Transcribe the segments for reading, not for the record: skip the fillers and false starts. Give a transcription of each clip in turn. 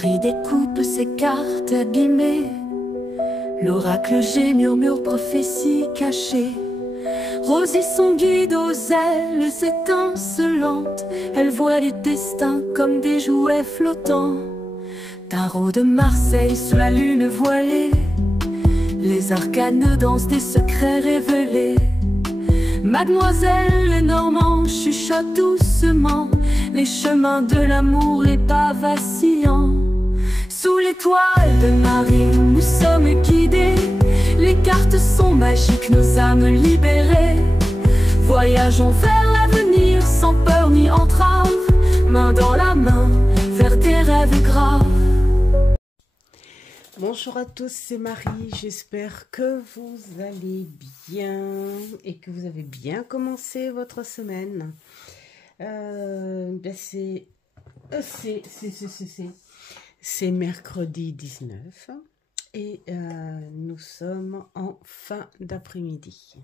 Marie découpe ses cartes abîmées. L'oracle G murmure prophétie cachée. Rosie son guide aux ailes étincelantes. Elle voit les destins comme des jouets flottants. Tarot de Marseille sous la lune voilée. Les arcanes dansent des secrets révélés. Mademoiselle Lenormand chuchote doucement les chemins de l'amour, les pas vacillants. Sous l'étoile de Marie, nous sommes guidés. Les cartes sont magiques, nos âmes libérées. Voyageons vers l'avenir sans peur ni entrave, main dans la main, vers des rêves graves. Bonjour à tous, c'est Marie, j'espère que vous allez bien et que vous avez bien commencé votre semaine. C'est mercredi 19 et nous sommes en fin d'après-midi.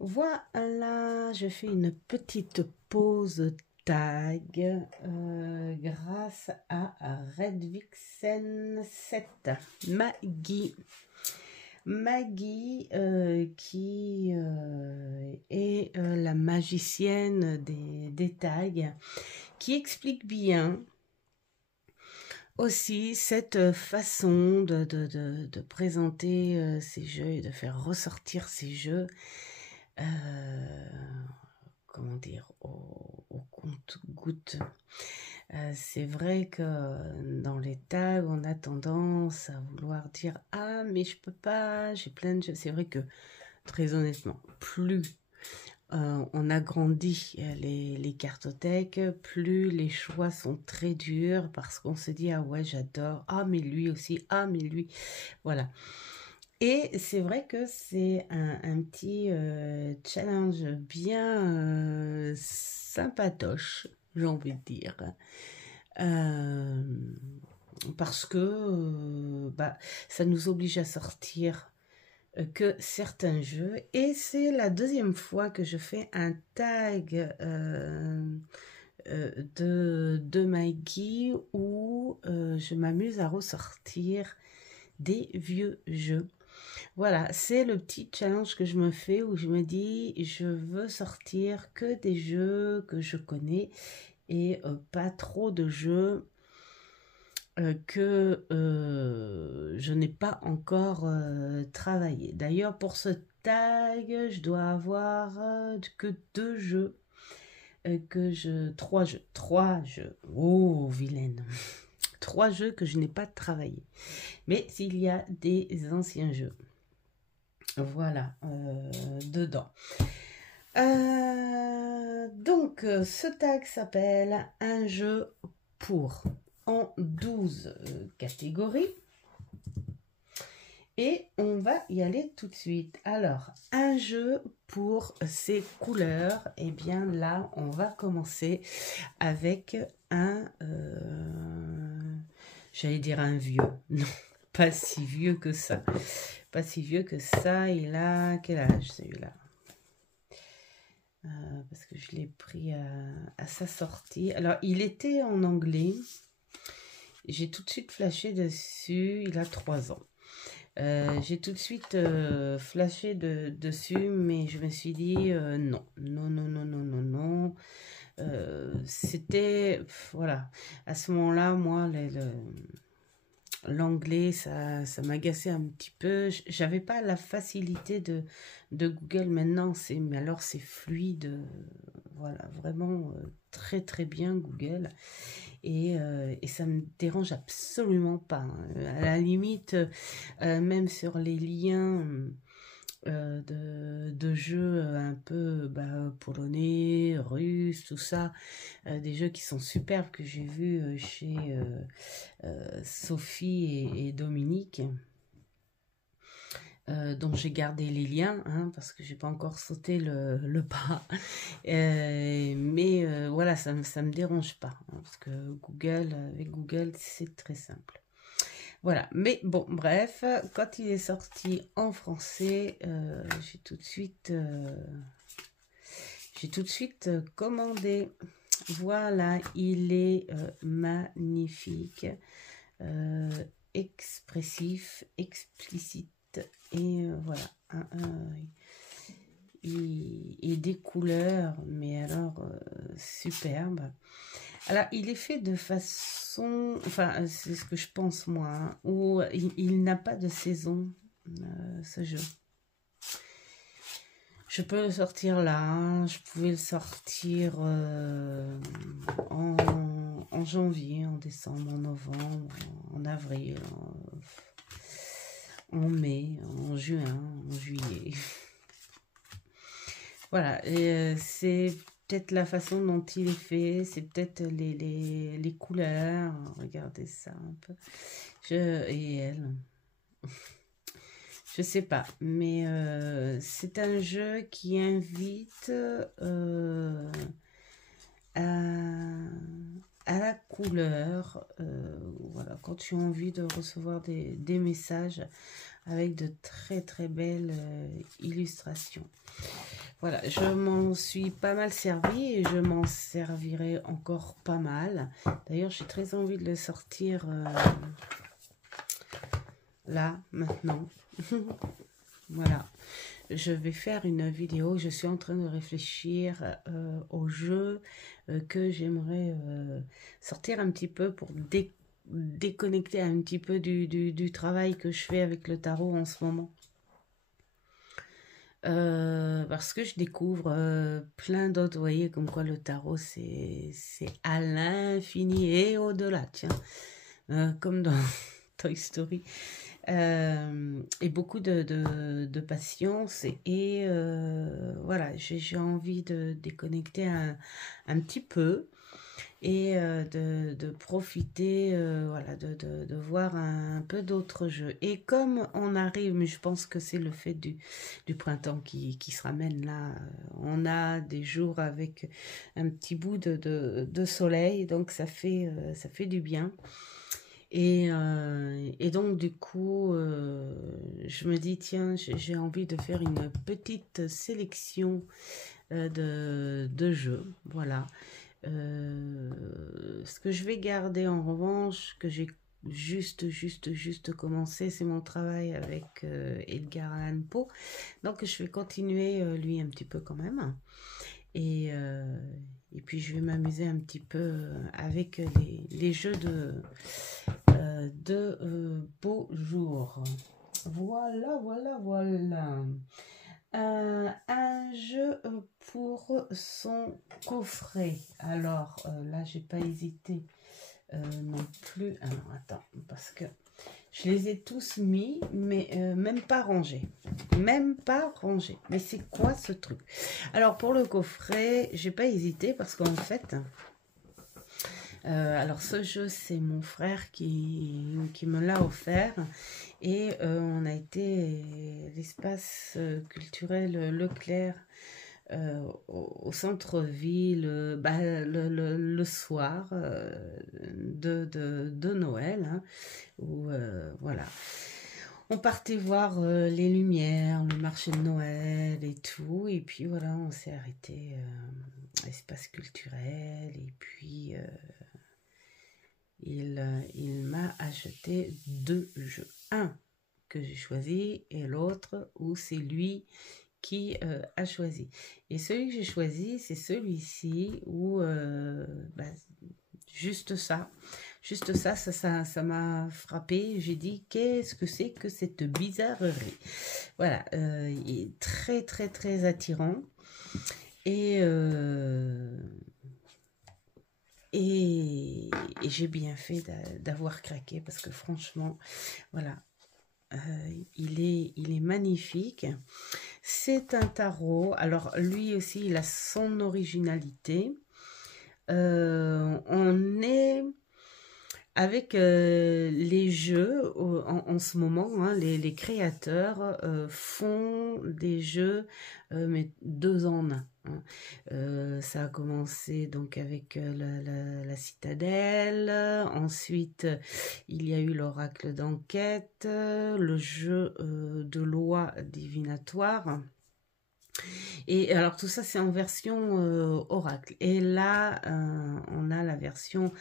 Voilà, je fais une petite pause tag grâce à Red Vixen 7, Maggie qui est la magicienne des tags, qui explique bien aussi cette façon de présenter ces jeux et de faire ressortir ces jeux comment dire, au compte-gouttes. C'est vrai que dans les tags, on a tendance à vouloir dire « Ah, mais je peux pas, j'ai plein de jeux ». C'est vrai que, très honnêtement, plus on agrandit les cartothèques, plus les choix sont très durs parce qu'on se dit « Ah ouais, j'adore, ah mais lui aussi, ah mais lui ». Voilà. Et c'est vrai que c'est un petit challenge bien sympatoche, j'ai envie de dire. Parce que ça nous oblige à sortir que certains jeux. Et c'est la deuxième fois que je fais un tag de Maggie où je m'amuse à ressortir des vieux jeux. Voilà, c'est le petit challenge que je me fais où je me dis je veux sortir que des jeux que je connais et pas trop de jeux que je n'ai pas encore travaillé. D'ailleurs, pour ce tag, je dois avoir que 2 jeux, trois jeux, oh vilaine, 3 jeux que je n'ai pas travaillé. Mais s'il y a des anciens jeux, voilà, dedans. Donc, ce tag s'appelle un jeu pour en 12 catégories. Et on va y aller tout de suite. Alors, un jeu pour ces couleurs. Et bien là, on va commencer avec un... j'allais dire un vieux. Non, pas si vieux que ça. Pas si vieux que ça. Il a quel âge celui-là? Parce que je l'ai pris à sa sortie. Alors, il était en anglais. J'ai tout de suite flashé dessus. Il a 3 ans. J'ai tout de suite flashé dessus, mais je me suis dit non. C'était, voilà, à ce moment-là, moi, l'anglais, ça m'agaçait un petit peu. J'avais pas la facilité de Google maintenant, mais alors c'est fluide, voilà, vraiment très très bien Google. Et ça me dérange absolument pas. À la limite, même sur les liens de jeux un peu polonais, russes, tout ça, des jeux qui sont superbes que j'ai vus chez Sophie et Dominique, dont j'ai gardé les liens, hein, parce que j'ai pas encore sauté le pas. Mais voilà, ça me dérange pas, hein, parce que avec Google, c'est très simple. Voilà, mais bon, bref, quand il est sorti en français, j'ai tout de suite commandé. Voilà, il est magnifique, expressif, explicite et voilà. Et des couleurs, mais alors superbes. Alors, il est fait de façon, enfin, c'est ce que je pense moi, hein, où il n'a pas de saison, ce jeu. Je peux le sortir là, hein, je pouvais le sortir en janvier, en décembre, en novembre, en avril, en mai, en juin, en juillet. Voilà, c'est peut-être la façon dont il est fait, c'est peut-être les couleurs. Regardez ça un peu. Et elle. Je sais pas, mais c'est un jeu qui invite à la couleur. Voilà, quand tu as envie de recevoir des messages avec de très très belles illustrations. Voilà, je m'en suis pas mal servi et je m'en servirai encore pas mal. D'ailleurs, j'ai très envie de le sortir là, maintenant. Voilà, je vais faire une vidéo. Je suis en train de réfléchir au jeu que j'aimerais sortir un petit peu pour déconnecter un petit peu du travail que je fais avec le tarot en ce moment. Parce que je découvre plein d'autres, vous voyez, comme quoi le tarot, c'est à l'infini et au-delà, tiens, comme dans Toy Story. Et beaucoup de patience et voilà, j'ai envie de déconnecter un petit peu et de profiter, voilà, de voir un peu d'autres jeux. Et comme on arrive, mais je pense que c'est le fait du printemps qui se ramène là, on a des jours avec un petit bout de soleil, donc ça fait du bien. Et donc du coup, je me dis, tiens, j'ai envie de faire une petite sélection de jeux, voilà. Ce que je vais garder en revanche, que j'ai juste commencé, c'est mon travail avec Edgar Allan Poe. Donc je vais continuer lui un petit peu quand même. Et puis je vais m'amuser un petit peu avec les jeux de beaux jours. Voilà. Un jeu pour son coffret. Alors là, j'ai pas hésité non plus. Alors attends, parce que je les ai tous mis, mais même pas rangés. Même pas rangés. Mais c'est quoi ce truc? Alors pour le coffret, j'ai pas hésité parce qu'en fait, alors ce jeu, c'est mon frère qui me l'a offert. Et on a été l'espace culturel Leclerc au centre-ville le soir de Noël, hein, où voilà. On partait voir les lumières, le marché de Noël et tout. Et puis voilà, on s'est arrêté à l'espace culturel. Et puis il m'a acheté 2 jeux. Un que j'ai choisi et l'autre où c'est lui qui a choisi. Et celui que j'ai choisi, c'est celui-ci où juste ça m'a frappé. J'ai dit, qu'est-ce que c'est que cette bizarrerie? Voilà, il est très très très attirant. Et j'ai bien fait d'avoir craqué parce que franchement, voilà, il est magnifique. C'est un tarot. Alors lui aussi, il a son originalité. On est avec les jeux en ce moment, hein, les créateurs font des jeux, mais 2 en 1. Hein. Ça a commencé donc avec la citadelle, ensuite il y a eu l'oracle d'enquête, le jeu de loi divinatoire. Et alors tout ça c'est en version oracle. Et là on a la version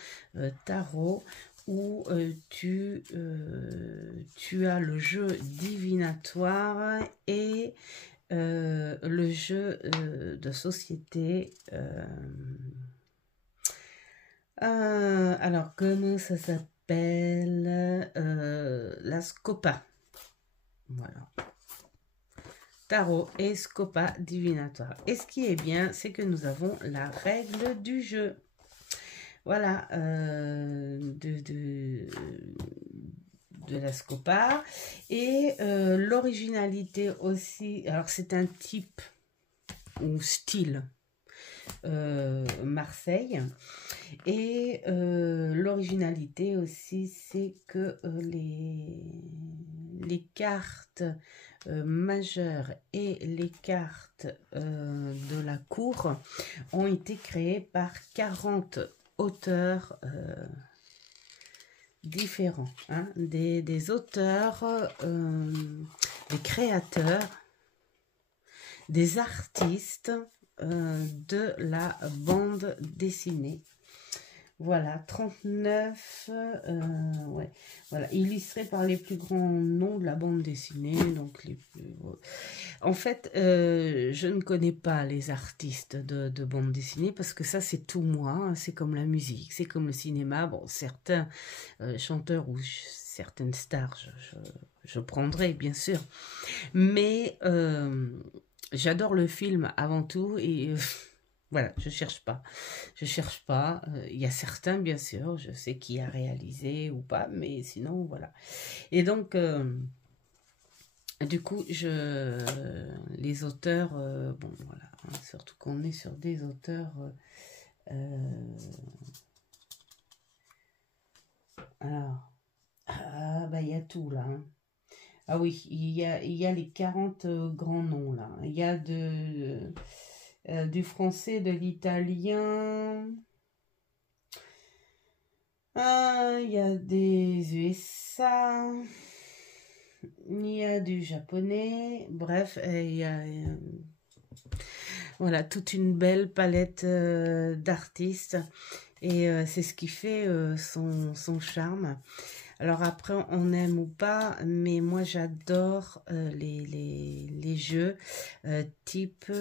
tarot où tu as le jeu divinatoire et le jeu de société. Alors comment ça s'appelle? La Scopa. Voilà. Tarot et Scopa divinatoire. Et ce qui est bien, c'est que nous avons la règle du jeu. Voilà, de la Scopa. Et l'originalité aussi, alors c'est un type ou style Marseille. Et l'originalité aussi, c'est que les cartes majeures et les cartes de la cour ont été créées par 40 auteurs différents, hein, des auteurs, des créateurs, des artistes de la bande dessinée. Voilà, 39, ouais, voilà, illustré par les plus grands noms de la bande dessinée. Donc les plus... En fait, je ne connais pas les artistes de bande dessinée parce que ça, c'est tout moi. Hein, c'est comme la musique, c'est comme le cinéma. Bon, certains chanteurs ou certaines stars, je prendrai, bien sûr. Mais j'adore le film avant tout et... Voilà, je cherche pas. Je cherche pas. Il y a certains, bien sûr, je sais qui a réalisé ou pas, mais sinon, voilà. Et donc, du coup, les auteurs, bon, voilà, hein, surtout qu'on est sur des auteurs. Alors, bah, il y a tout là. Hein. Ah oui, il y a les 40 grands noms là. Il y a du français, de l'italien. Il y a des USA. Il y a du japonais. Bref, il y a voilà, toute une belle palette d'artistes. Et c'est ce qui fait son charme. Alors après, on aime ou pas, mais moi j'adore les jeux type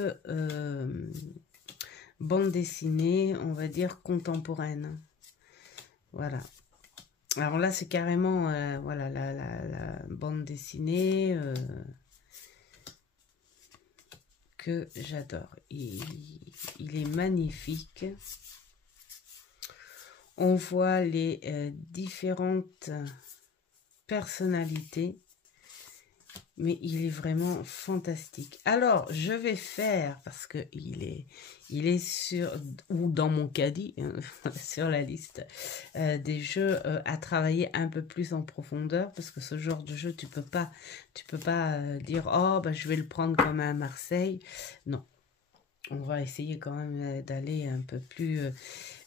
bande dessinée, on va dire contemporaine. Voilà. Alors là, c'est carrément voilà, la bande dessinée que j'adore. Il est magnifique. On voit les différentes personnalités, mais il est vraiment fantastique. Alors, je vais faire, parce que il est sur, ou dans mon caddie, sur la liste, des jeux à travailler un peu plus en profondeur, parce que ce genre de jeu, tu peux pas dire, oh, bah, je vais le prendre comme un Marseille. Non. On va essayer quand même d'aller un peu plus...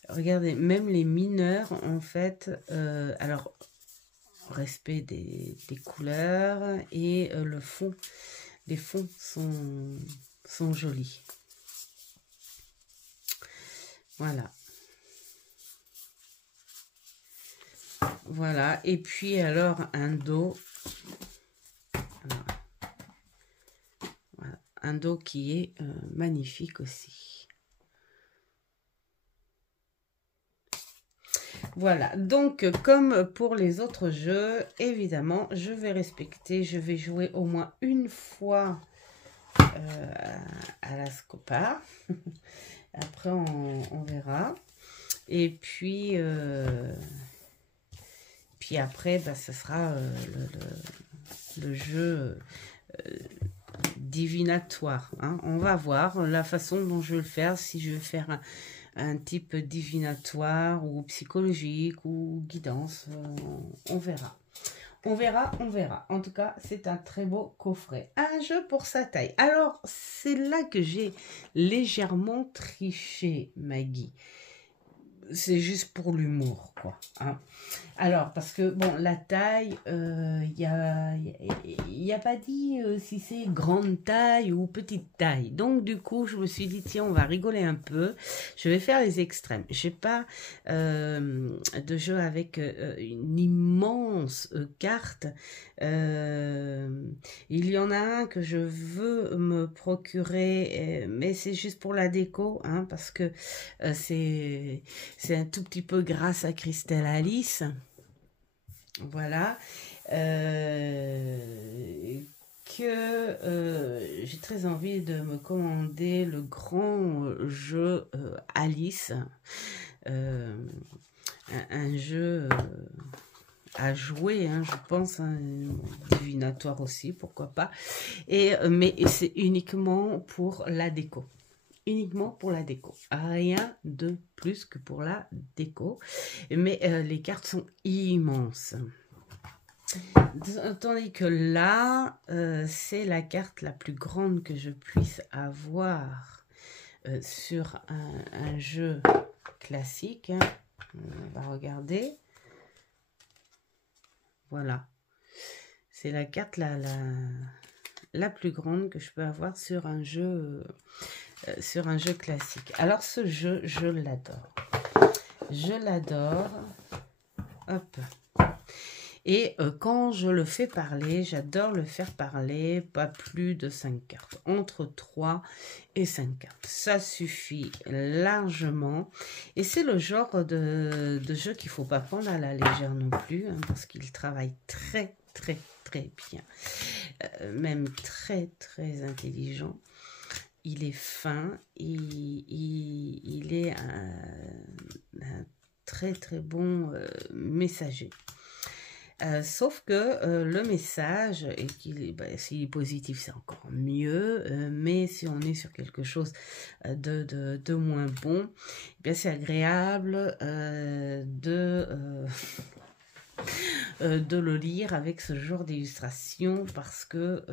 regardez, même les mineurs, en fait, alors, respect des couleurs et le fond, les fonds sont jolis. Voilà. Voilà, et puis alors un dos. Voilà. Un dos qui est magnifique aussi. Voilà, donc comme pour les autres jeux, évidemment, je vais respecter, je vais jouer au moins une fois à la Scopa. Après, on verra. Et puis, après, bah, ce sera le jeu divinatoire. Hein. On va voir la façon dont je vais le faire, si je vais faire un type divinatoire ou psychologique ou guidance, on verra. On verra, on verra. En tout cas, c'est un très beau coffret. Un jeu pour sa taille. Alors, c'est là que j'ai légèrement triché, Maggie. c'est juste pour l'humour, quoi. Hein. Alors, parce que, bon, la taille, il n'y a pas dit si c'est grande taille ou petite taille. Donc, du coup, je me suis dit, tiens, on va rigoler un peu. Je vais faire les extrêmes. Je n'ai pas de jeu avec une immense carte. Il y en a un que je veux me procurer, mais c'est juste pour la déco, hein, parce que c'est un tout petit peu grâce à Christelle Alice. Voilà. J'ai très envie de me commander le grand jeu Alice. Un jeu à jouer, hein, je pense, hein, divinatoire aussi, pourquoi pas. Mais c'est uniquement pour la déco. Uniquement pour la déco. Rien de plus que pour la déco. Mais les cartes sont immenses. Tandis que là, c'est la carte la plus grande que je puisse avoir sur un jeu classique. Hein. On va regarder. Voilà. C'est la carte la plus grande que je peux avoir sur un jeu classique. Alors ce jeu, je l'adore. Je l'adore. Hop. Et quand je le fais parler, j'adore le faire parler, pas plus de 5 cartes. Entre 3 et 5 cartes. Ça suffit largement. Et c'est le genre de jeu qu'il ne faut pas prendre à la légère non plus, hein, parce qu'il travaille très, très, très bien. Même très, très intelligent. Il est fin, il est un très très bon messager. Sauf que le message, s'il est positif, c'est encore mieux, mais si on est sur quelque chose de moins bon, eh bien c'est agréable de le lire avec ce genre d'illustration parce que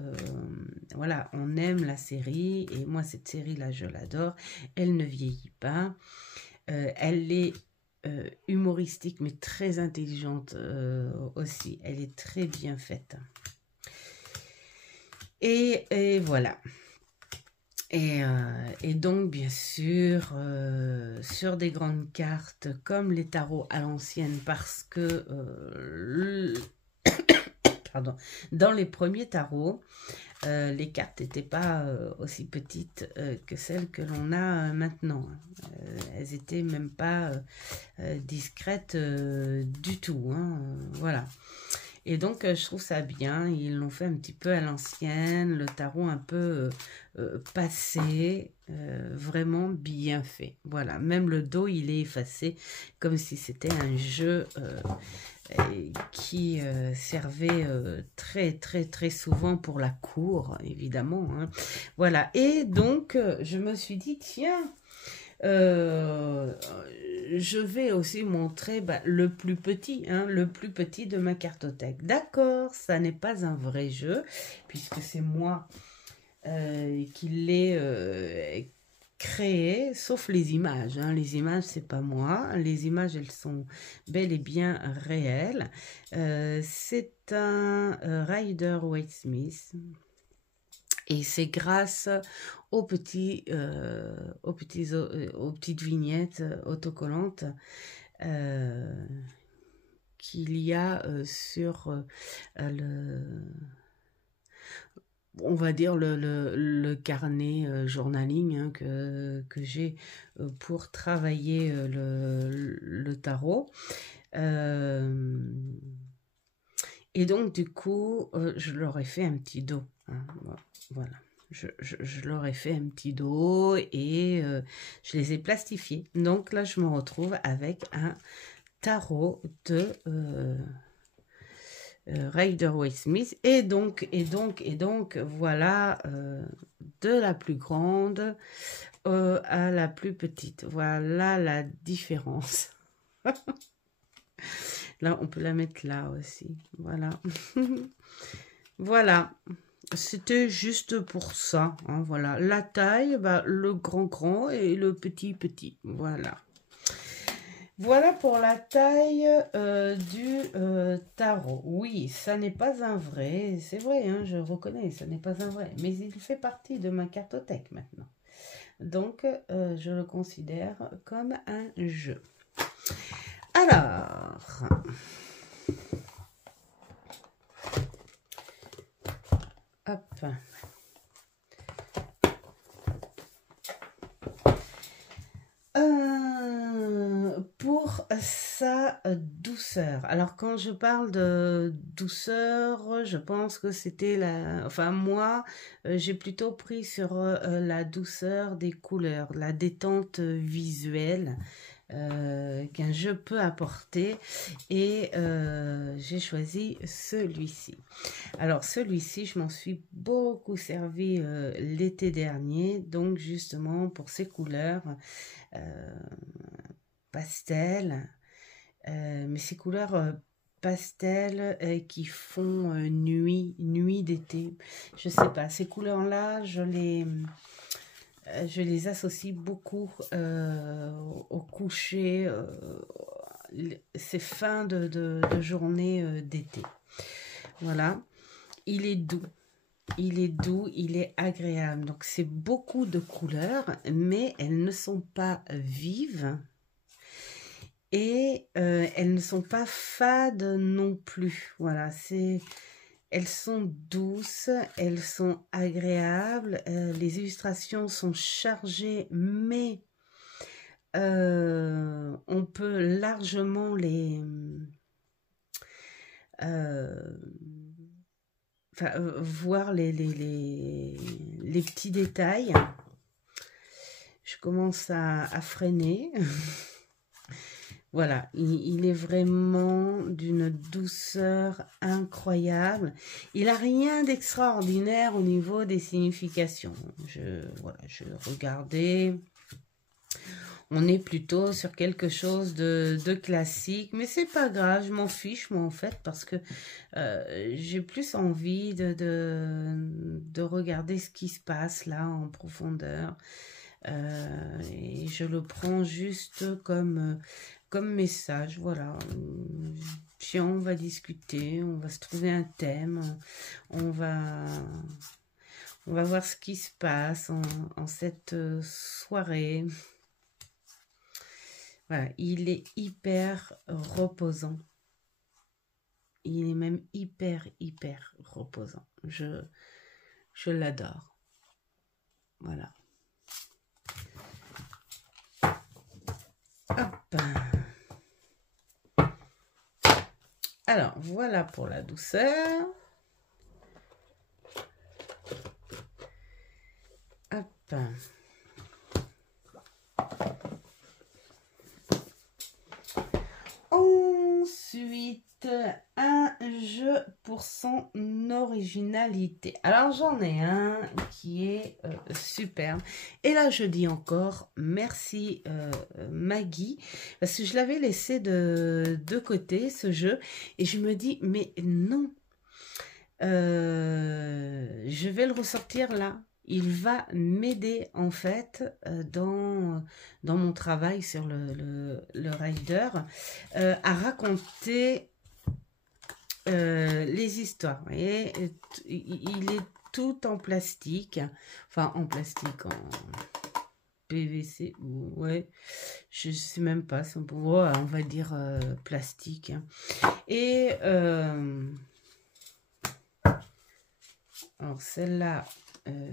voilà, on aime la série et moi cette série là je l'adore, elle ne vieillit pas, elle est humoristique mais très intelligente aussi, elle est très bien faite et voilà. Et donc, bien sûr, sur des grandes cartes comme les tarots à l'ancienne, parce que pardon, dans les premiers tarots, les cartes n'étaient pas aussi petites que celles que l'on a maintenant. Elles n'étaient même pas discrètes du tout. Hein, voilà. Et donc, je trouve ça bien. Ils l'ont fait un petit peu à l'ancienne, le tarot un peu passé, vraiment bien fait. Voilà, même le dos, il est effacé, comme si c'était un jeu qui servait très, très, très souvent pour la cour, évidemment. Hein. Voilà, et donc, je me suis dit, tiens... je vais aussi montrer le plus petit, hein, le plus petit de ma cartothèque. D'accord, ça n'est pas un vrai jeu, puisque c'est moi qui l'ai créé, sauf les images. Hein. Les images, c'est pas moi. Les images, elles sont bel et bien réelles. C'est un Rider-Waite-Smith. Et c'est grâce aux petites vignettes autocollantes qu'il y a sur on va dire le carnet journaling hein, que j'ai pour travailler le tarot. Et donc du coup, je leur ai fait un petit dos. Hein, voilà, je leur ai fait un petit dos et je les ai plastifiés. Donc là, je me retrouve avec un tarot de Rider-Waite-Smith. Et donc, voilà, de la plus grande à la plus petite. Voilà la différence. Là, on peut la mettre là aussi. Voilà. Voilà. C'était juste pour ça. Hein, voilà. La taille, le grand et le petit. Voilà. Voilà pour la taille du tarot. Oui, ça n'est pas un vrai. C'est vrai, hein, je reconnais, ça n'est pas un vrai. Mais il fait partie de ma cartothèque maintenant. Donc, je le considère comme un jeu. Alors... Hop. Pour sa douceur. Alors quand je parle de douceur, je pense que c'était la... Enfin moi, j'ai plutôt pris sur la douceur des couleurs, la détente visuelle qu'un jeu peut apporter. Et j'ai choisi celui-ci. Alors celui-ci, je m'en suis beaucoup servi l'été dernier. Donc justement pour ces couleurs... pastel, mais ces couleurs pastel qui font nuit d'été. Je sais pas, ces couleurs-là, je les associe beaucoup au coucher, ces fins de journée d'été. Voilà, il est doux. Il est doux, il est agréable. Donc, c'est beaucoup de couleurs, mais elles ne sont pas vives. Et elles ne sont pas fades non plus. Voilà, elles sont douces, elles sont agréables. Les illustrations sont chargées, mais on peut largement voir les petits détails. Je commence à freiner. Voilà, il est vraiment d'une douceur incroyable. Il n'a rien d'extraordinaire au niveau des significations. Voilà, je regardais. On est plutôt sur quelque chose de classique, mais c'est pas grave, je m'en fiche moi en fait, parce que j'ai plus envie de regarder ce qui se passe là en profondeur. Et je le prends juste comme message, voilà. Puis on va discuter, on va se trouver un thème, on va voir ce qui se passe en cette soirée. Voilà, il est hyper reposant. Il est même hyper reposant. Je l'adore. Voilà. Hop. Alors, voilà pour la douceur. Hop. Ensuite, un jeu pour son originalité. Alors, j'en ai un qui est superbe. Et là, je dis encore merci Maggie, parce que je l'avais laissé de côté, ce jeu. Et je me dis, mais non, je vais le ressortir là. Il va m'aider en fait dans mon travail sur le rider à raconter les histoires. Vous voyez, il est tout en plastique, enfin en plastique, en PVC, ouais, je sais même pas, on va dire plastique. Hein. Et alors celle-là,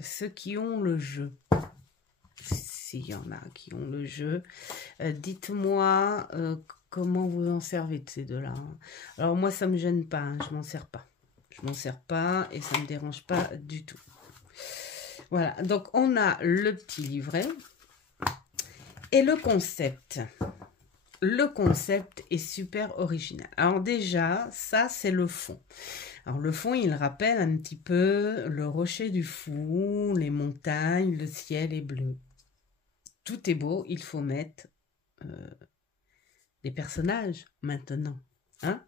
ceux qui ont le jeu, s'il y en a qui ont le jeu, dites-moi comment vous en servez de ces deux-là. Hein. Alors moi, ça me gêne pas, hein, je m'en sers pas. Je m'en sers pas et ça me dérange pas du tout. Voilà, donc on a le petit livret et le concept. Le concept est super original. Alors déjà, ça c'est le fond. Alors le fond, il rappelle un petit peu le rocher du fou, les montagnes, le ciel est bleu. Tout est beau, il faut mettre des personnages maintenant. Hein?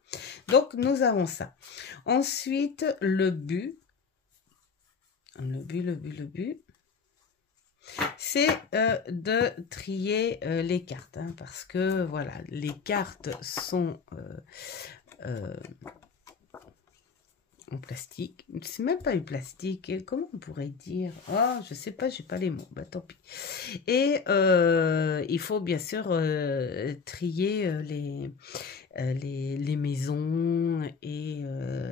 Donc nous avons ça. Ensuite, le but. c'est de trier les cartes, hein, parce que voilà, les cartes sont en plastique. C'est même pas du plastique. Comment on pourrait dire? Oh, je sais pas, j'ai pas les mots. Bah tant pis. Et il faut bien sûr trier les maisons et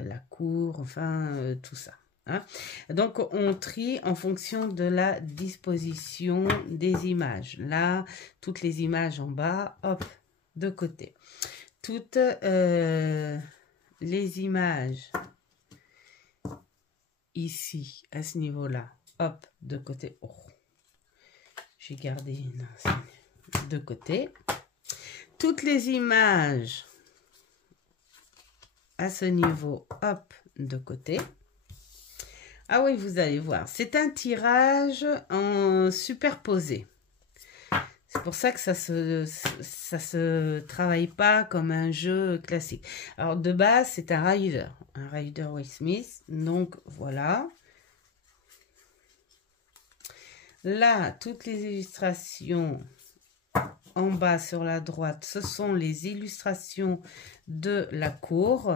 la cour, enfin tout ça. Hein. Donc, on trie en fonction de la disposition des images. Là, toutes les images en bas, hop, de côté. Toutes les images ici, à ce niveau-là, hop, de côté. Oh, j'ai gardé une de côté. Toutes les images à ce niveau, hop, de côté. Ah oui, vous allez voir, c'est un tirage en superposé. C'est pour ça que ça se travaille pas comme un jeu classique. Alors, de base, c'est un Rider-Waite-Smith. Donc, voilà. Là, toutes les illustrations en bas sur la droite, ce sont les illustrations de la cour,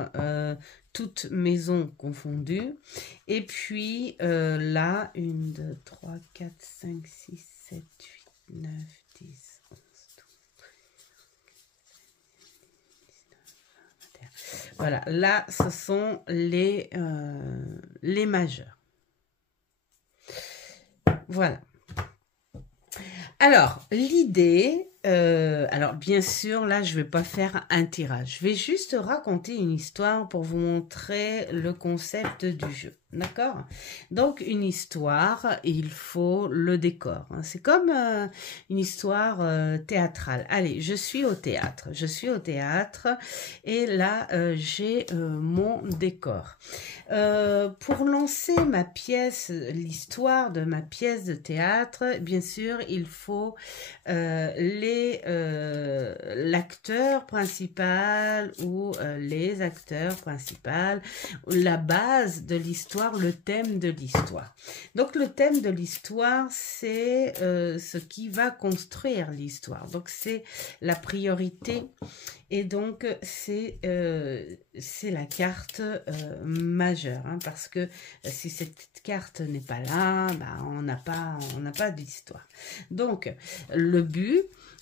toutes maisons confondues. Et puis là, 1, 2, 3, 4, 5, 6, 7, 8, 9, 10, 11, 12, 13, 14, 15, 16, 17, 18, 19, 20, 21. Voilà, là, ce sont les majeurs. Voilà. Alors, l'idée, alors bien sûr, là, je ne vais pas faire un tirage. Je vais juste raconter une histoire pour vous montrer le concept du jeu. D'accord? Donc, une histoire, il faut le décor. Hein. C'est comme une histoire théâtrale. Allez, je suis au théâtre. Je suis au théâtre et là, j'ai mon décor. Pour lancer ma pièce, l'histoire de ma pièce de théâtre, bien sûr, il faut l'acteur principal ou les acteurs principaux, la base de l'histoire, le thème de l'histoire. Donc, le thème de l'histoire, c'est ce qui va construire l'histoire. Donc, c'est la priorité. Et donc, c'est la carte majeure. Hein, parce que si cette carte n'est pas là, bah, on n'a pas d'histoire. Donc, le but,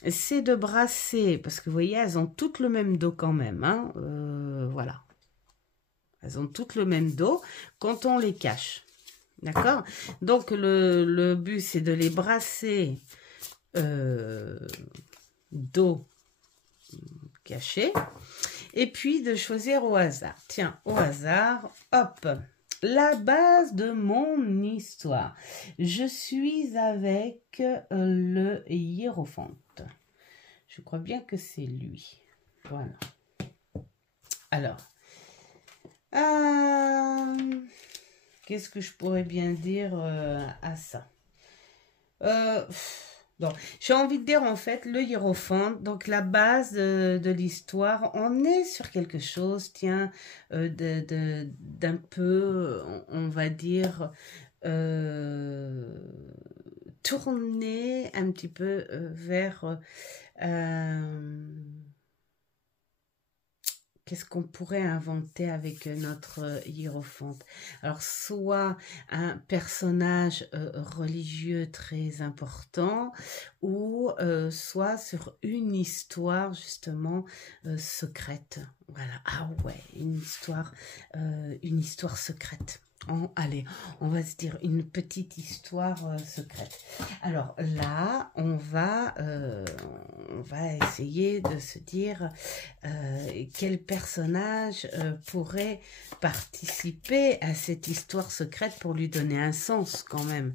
c'est de brasser. Parce que vous voyez, elles ont toutes le même dos quand même. Hein, voilà. Elles ont toutes le même dos quand on les cache. D'accord? Donc, le but, c'est de les brasser dos caché. Et puis, de choisir au hasard. Tiens, au hasard, hop, la base de mon histoire. Je suis avec le hiérophante. Je crois bien que c'est lui. Voilà. Alors, qu'est-ce que je pourrais bien dire à ça? Donc, j'ai envie de dire en fait le hiérophante, donc la base de l'histoire, on est sur quelque chose, tiens, d'un peu, on va dire, tourner un petit peu vers... qu'est-ce qu'on pourrait inventer avec notre hiérophante? Alors, soit un personnage religieux très important, ou soit sur une histoire justement secrète. Voilà, ah ouais, une histoire secrète. Allez, on va se dire une petite histoire secrète. Alors là, on va essayer de se dire quel personnage pourrait participer à cette histoire secrète pour lui donner un sens quand même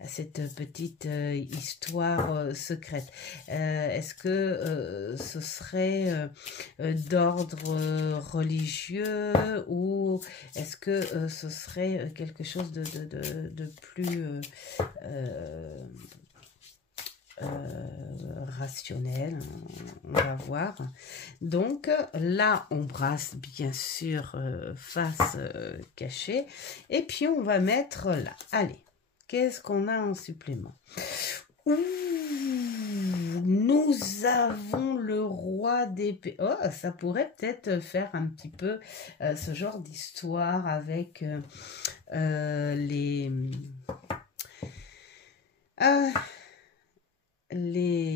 à cette petite histoire secrète. Est-ce que ce serait d'ordre religieux ou est-ce que ce serait quelque chose de plus rationnel, on va voir. Donc là, on brasse bien sûr face cachée et puis on va mettre là. Allez, qu'est-ce qu'on a en supplément? Ouh, nous avons le roi d'épée. Oh, ça pourrait peut-être faire un petit peu ce genre d'histoire avec les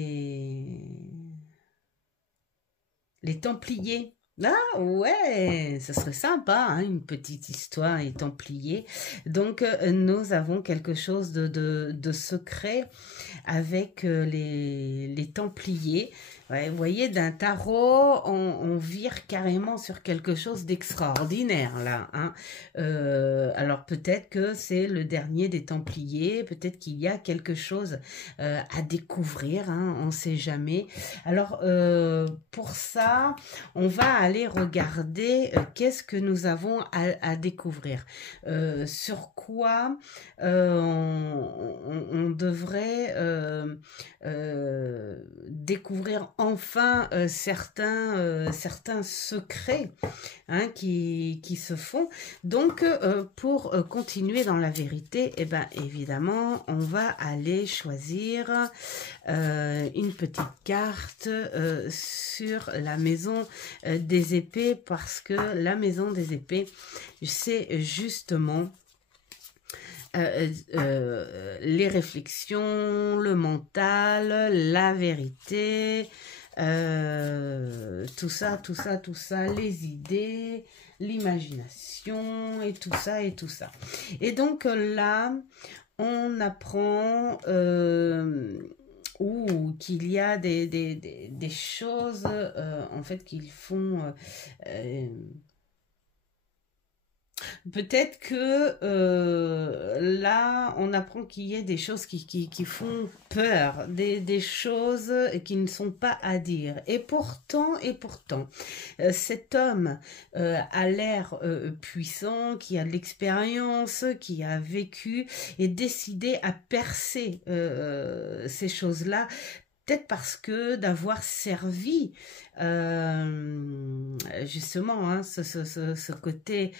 Templiers. Ah ouais, ce serait sympa, hein, une petite histoire les Templiers. Donc nous avons quelque chose de secret avec les Templiers. Ouais, vous voyez, d'un tarot, on vire carrément sur quelque chose d'extraordinaire, là. Hein. Alors, peut-être que c'est le dernier des Templiers, peut-être qu'il y a quelque chose à découvrir, hein, on ne sait jamais. Alors, pour ça, on va aller regarder qu'est-ce que nous avons à découvrir. Sur quoi on devrait découvrir enfin certains secrets, hein, qui se font. Donc, pour continuer dans la vérité, eh ben, évidemment, on va aller choisir une petite carte sur la maison des épées, parce que la maison des épées, c'est justement les réflexions, le mental, la vérité, tout ça, les idées, l'imagination et tout ça et tout ça. Et donc là, on apprend qu'il y a des choses en fait qu'ils font. Peut-être que là, on apprend qu'il y a des choses qui font peur, des choses qui ne sont pas à dire. Et pourtant, cet homme a l'air puissant, qui a de l'expérience, qui a vécu et décidé à percer ces choses-là. Peut-être parce que d'avoir servi justement, hein, ce côté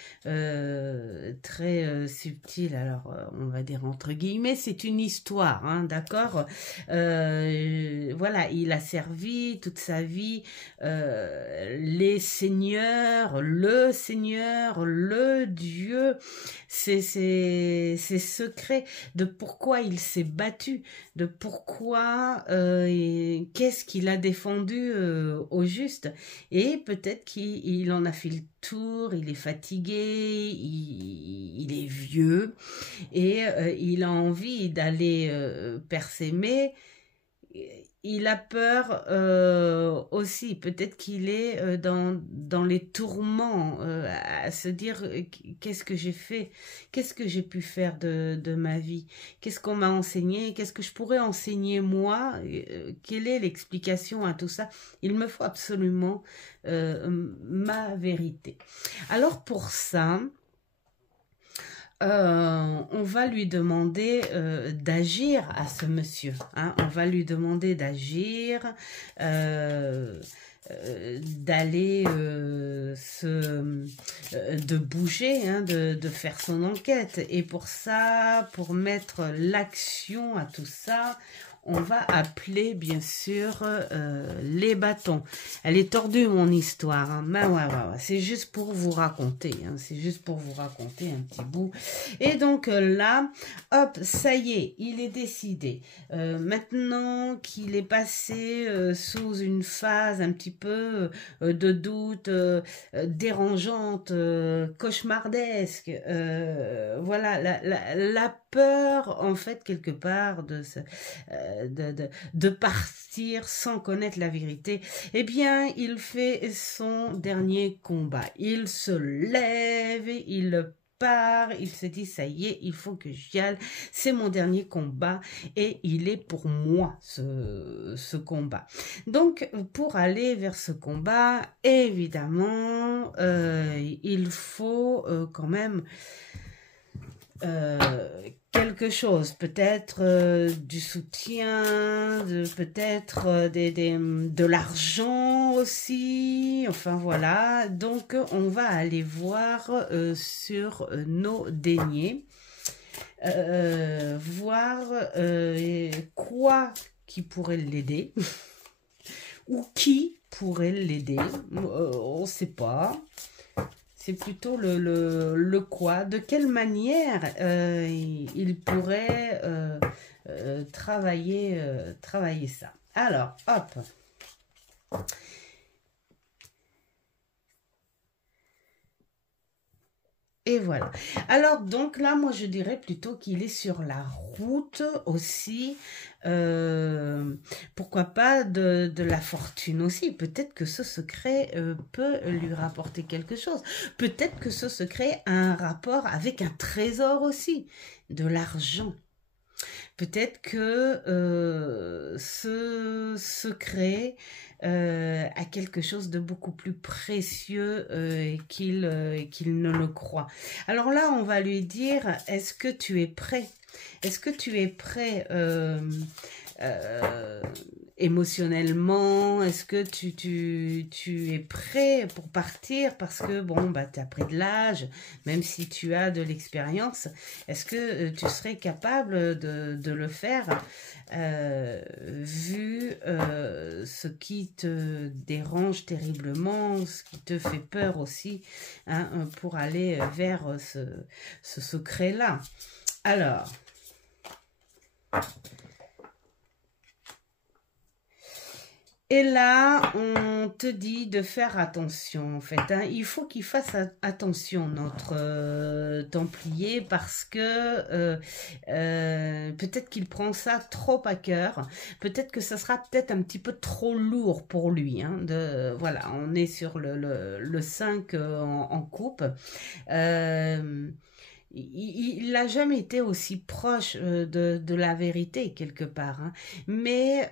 très subtil, alors on va dire entre guillemets, c'est une histoire, hein, d'accord, voilà, il a servi toute sa vie les seigneurs, le Dieu, c'est secret de pourquoi il s'est battu, de pourquoi qu'est-ce qu'il a défendu au juste, et peut-être qu'il en a fait le tour, il est fatigué, il est vieux, et il a envie d'aller percer, mais il a peur aussi, peut-être qu'il est dans les tourments, à se dire qu'est-ce que j'ai fait, qu'est-ce que j'ai pu faire de ma vie, qu'est-ce qu'on m'a enseigné, qu'est-ce que je pourrais enseigner moi, quelle est l'explication à tout ça. Il me faut absolument ma vérité. Alors pour ça, on va lui demander d'agir à ce monsieur, hein. On va lui demander d'agir, d'aller de bouger, hein, de faire son enquête. Et pour ça, pour mettre l'action à tout ça, on va appeler bien sûr les bâtons. Elle est tordue mon histoire, hein. Ben ouais. C'est juste pour vous raconter, hein. C'est juste pour vous raconter un petit bout. Et donc là, hop, ça y est, il est décidé. Maintenant qu'il est passé sous une phase un petit peu de doute, dérangeante, cauchemardesque, voilà, la peur en fait quelque part de partir sans connaître la vérité, eh bien, il fait son dernier combat. Il se lève, il part, il se dit, ça y est, il faut que j'y aille, c'est mon dernier combat, et il est pour moi, ce combat. Donc, pour aller vers ce combat, évidemment, il faut quand même quelque chose, peut-être du soutien, peut-être de l'argent aussi, enfin voilà. Donc on va aller voir sur nos deniers voir quoi qui pourrait l'aider ou qui pourrait l'aider. On ne sait pas. C'est plutôt le quoi. De quelle manière il pourrait travailler ça. Alors, hop. Et voilà. Alors, donc là, moi, je dirais plutôt qu'il est sur la route aussi. Pourquoi pas de la fortune aussi. Peut-être que ce secret peut lui rapporter quelque chose. Peut-être que ce secret a un rapport avec un trésor aussi, de l'argent. Peut-être que ce secret a quelque chose de beaucoup plus précieux qu'il ne le croit. Alors là, on va lui dire, est-ce que tu es prêt? Est-ce que tu es prêt émotionnellement? Est-ce que tu es prêt pour partir? Parce que, bon, bah, tu as pris de l'âge, même si tu as de l'expérience. Est-ce que tu serais capable de le faire vu ce qui te dérange terriblement, ce qui te fait peur aussi, hein, pour aller vers ce secret-là? Alors... Et là, on te dit de faire attention, en fait. Hein. Il faut qu'il fasse attention, notre Templier, parce que peut-être qu'il prend ça trop à cœur. Peut-être que ça sera peut-être un petit peu trop lourd pour lui. Hein, voilà, on est sur le 5 en coupe. Il n'a jamais été aussi proche de la vérité quelque part, hein. Mais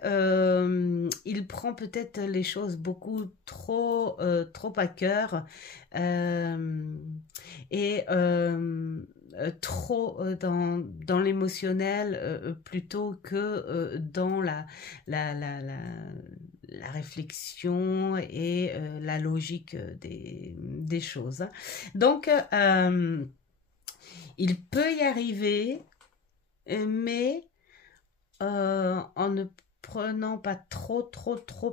il prend peut-être les choses beaucoup trop à cœur et trop dans l'émotionnel plutôt que dans la réflexion et la logique des choses, hein. Donc il peut y arriver, mais en ne prenant pas trop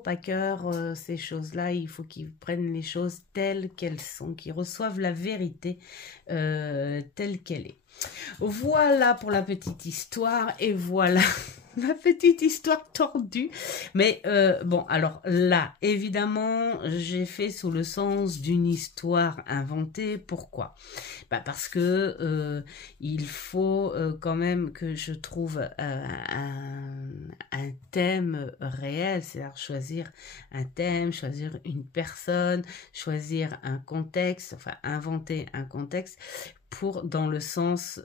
à cœur ces choses-là. Il faut qu'ils prennent les choses telles qu'elles sont, qu'ils reçoivent la vérité telle qu'elle est. Voilà pour la petite histoire, et voilà ma petite histoire tordue. Mais bon, alors là, évidemment, j'ai fait sous le sens d'une histoire inventée. Pourquoi? Bah parce que il faut quand même que je trouve un thème réel, c'est-à-dire choisir un thème, choisir une personne, choisir un contexte, enfin inventer un contexte pour dans le sens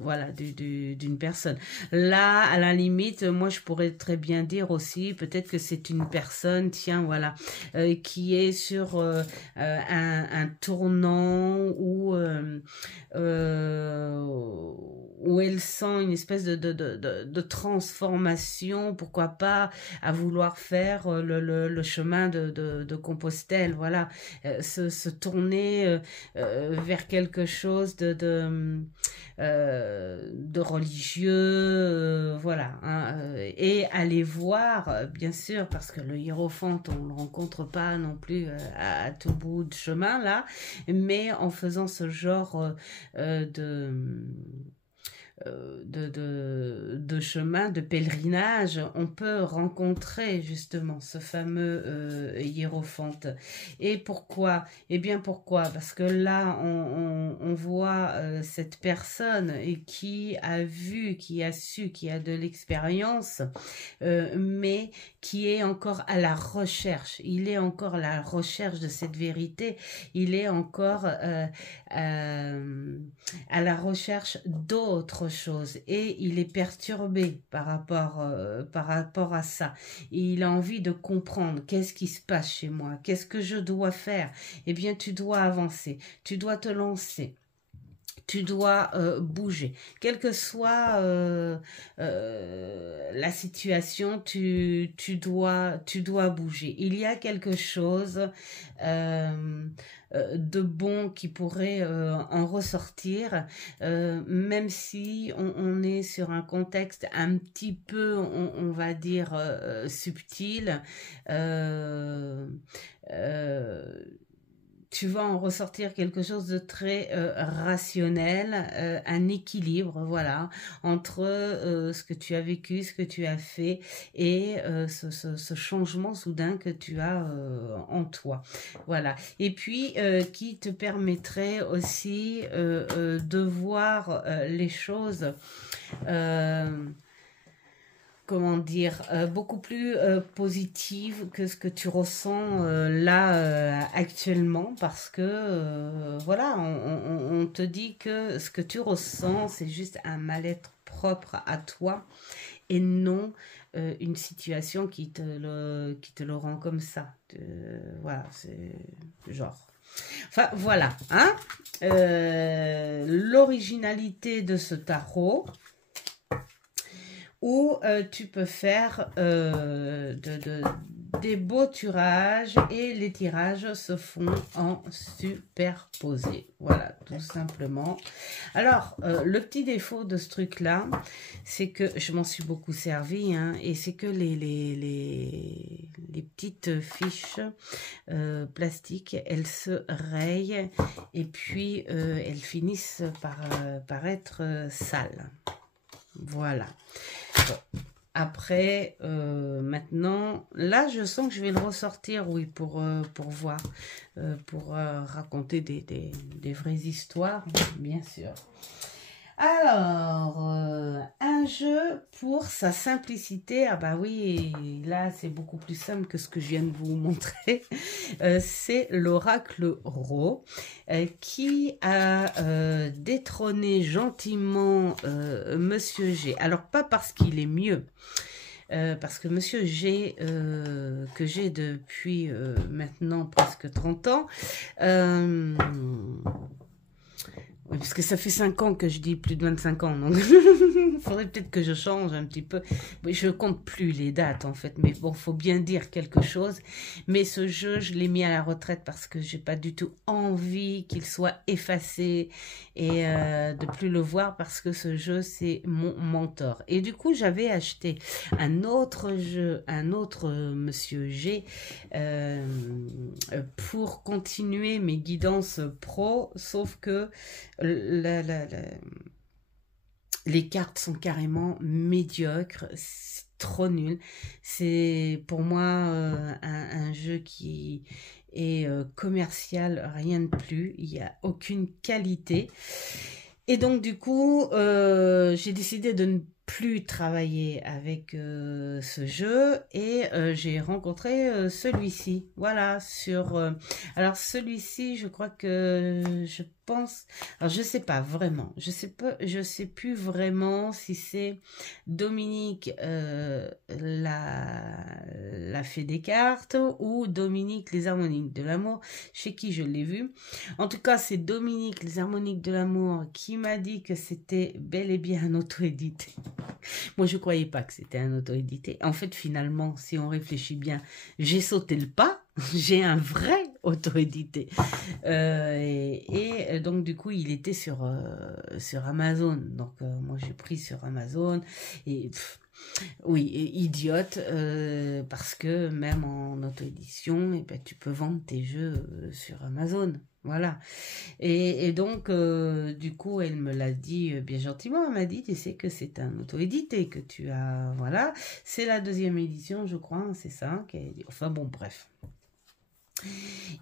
voilà d'une personne. Là, à la limite, moi je pourrais très bien dire aussi, peut-être que c'est une personne, tiens voilà, qui est sur un tournant où elle sent une espèce de transformation, pourquoi pas, à vouloir faire le chemin de Compostelle, voilà, se tourner vers quelque chose de religieux, voilà, hein, et aller voir, bien sûr, parce que le hiérophante, on ne le rencontre pas non plus à tout bout de chemin, là, mais en faisant ce genre de chemin, de pèlerinage, on peut rencontrer justement ce fameux hiérophante. Et pourquoi? Eh bien pourquoi? Parce que là, on voit cette personne qui a vu, qui a su, qui a de l'expérience, mais qui est encore à la recherche. Il est encore à la recherche de cette vérité. Il est encore à la recherche d'autres choses, et il est perturbé par rapport à ça. Et il a envie de comprendre qu'est-ce qui se passe chez moi, qu'est-ce que je dois faire. Eh bien, tu dois avancer, tu dois te lancer. tu dois bouger. Quelle que soit la situation, tu dois bouger. Il y a quelque chose de bon qui pourrait en ressortir, même si on est sur un contexte un petit peu, on va dire, subtil. Tu vas en ressortir quelque chose de très rationnel, un équilibre, voilà, entre ce que tu as vécu, ce que tu as fait et ce changement soudain que tu as en toi. Voilà. Et puis, qui te permettrait aussi de voir les choses comment dire, beaucoup plus positive que ce que tu ressens là actuellement, parce que voilà, on te dit que ce que tu ressens, c'est juste un mal-être propre à toi et non une situation qui te le rend comme ça. Voilà, c'est genre... Enfin, voilà, hein, l'originalité de ce tarot, où tu peux faire des beaux tirages et les tirages se font en superposé. Voilà, tout simplement. Alors, le petit défaut de ce truc-là, c'est que je m'en suis beaucoup servi, hein, et c'est que les petites fiches plastiques, elles se rayent et puis elles finissent par être sales. Voilà. Bon. Après, maintenant, là, je sens que je vais le ressortir, oui, pour voir, pour raconter des vraies histoires, bien sûr. Alors, un jeu pour sa simplicité. Ah bah oui, là, c'est beaucoup plus simple que ce que je viens de vous montrer. C'est l'oracle Ro qui a détrôné gentiment Monsieur G. Alors, pas parce qu'il est mieux. Parce que Monsieur G, que j'ai depuis maintenant presque 30 ans, oui, parce que ça fait 5 ans que je dis plus de 25 ans, donc il faudrait peut-être que je change un petit peu. Oui, je compte plus les dates en fait, mais bon, faut bien dire quelque chose. Mais ce jeu, je l'ai mis à la retraite parce que j'ai pas du tout envie qu'il soit effacé et de plus le voir, parce que ce jeu, c'est mon mentor. Et du coup, j'avais acheté un autre jeu, un autre Monsieur G, pour continuer mes guidances pro, sauf que les cartes sont carrément médiocres, c'est trop nul. C'est pour moi un jeu qui est commercial, rien de plus. Il n'y a aucune qualité. Et donc du coup, j'ai décidé de ne plus travailler avec ce jeu, et j'ai rencontré celui-ci. Voilà, sur... alors celui-ci, je crois que je pense... Alors je sais pas vraiment, je sais plus vraiment si c'est Dominique la fée des cartes ou Dominique les harmoniques de l'amour, chez qui je l'ai vu. En tout cas, c'est Dominique les harmoniques de l'amour qui m'a dit que c'était bel et bien un auto-édité. Moi, je croyais pas que c'était un auto-édité. En fait, finalement, si on réfléchit bien, j'ai sauté le pas. J'ai un vrai auto-édité. Et donc, du coup, il était sur Amazon. Donc, moi, j'ai pris sur Amazon. Et oui, idiote, parce que même en auto-édition, eh ben, tu peux vendre tes jeux sur Amazon. Voilà. Et donc, du coup, elle me l'a dit bien gentiment. Elle m'a dit, tu sais que c'est un auto-édité que tu as. Voilà. C'est la 2e édition, je crois. C'est ça. Enfin, bon, bref.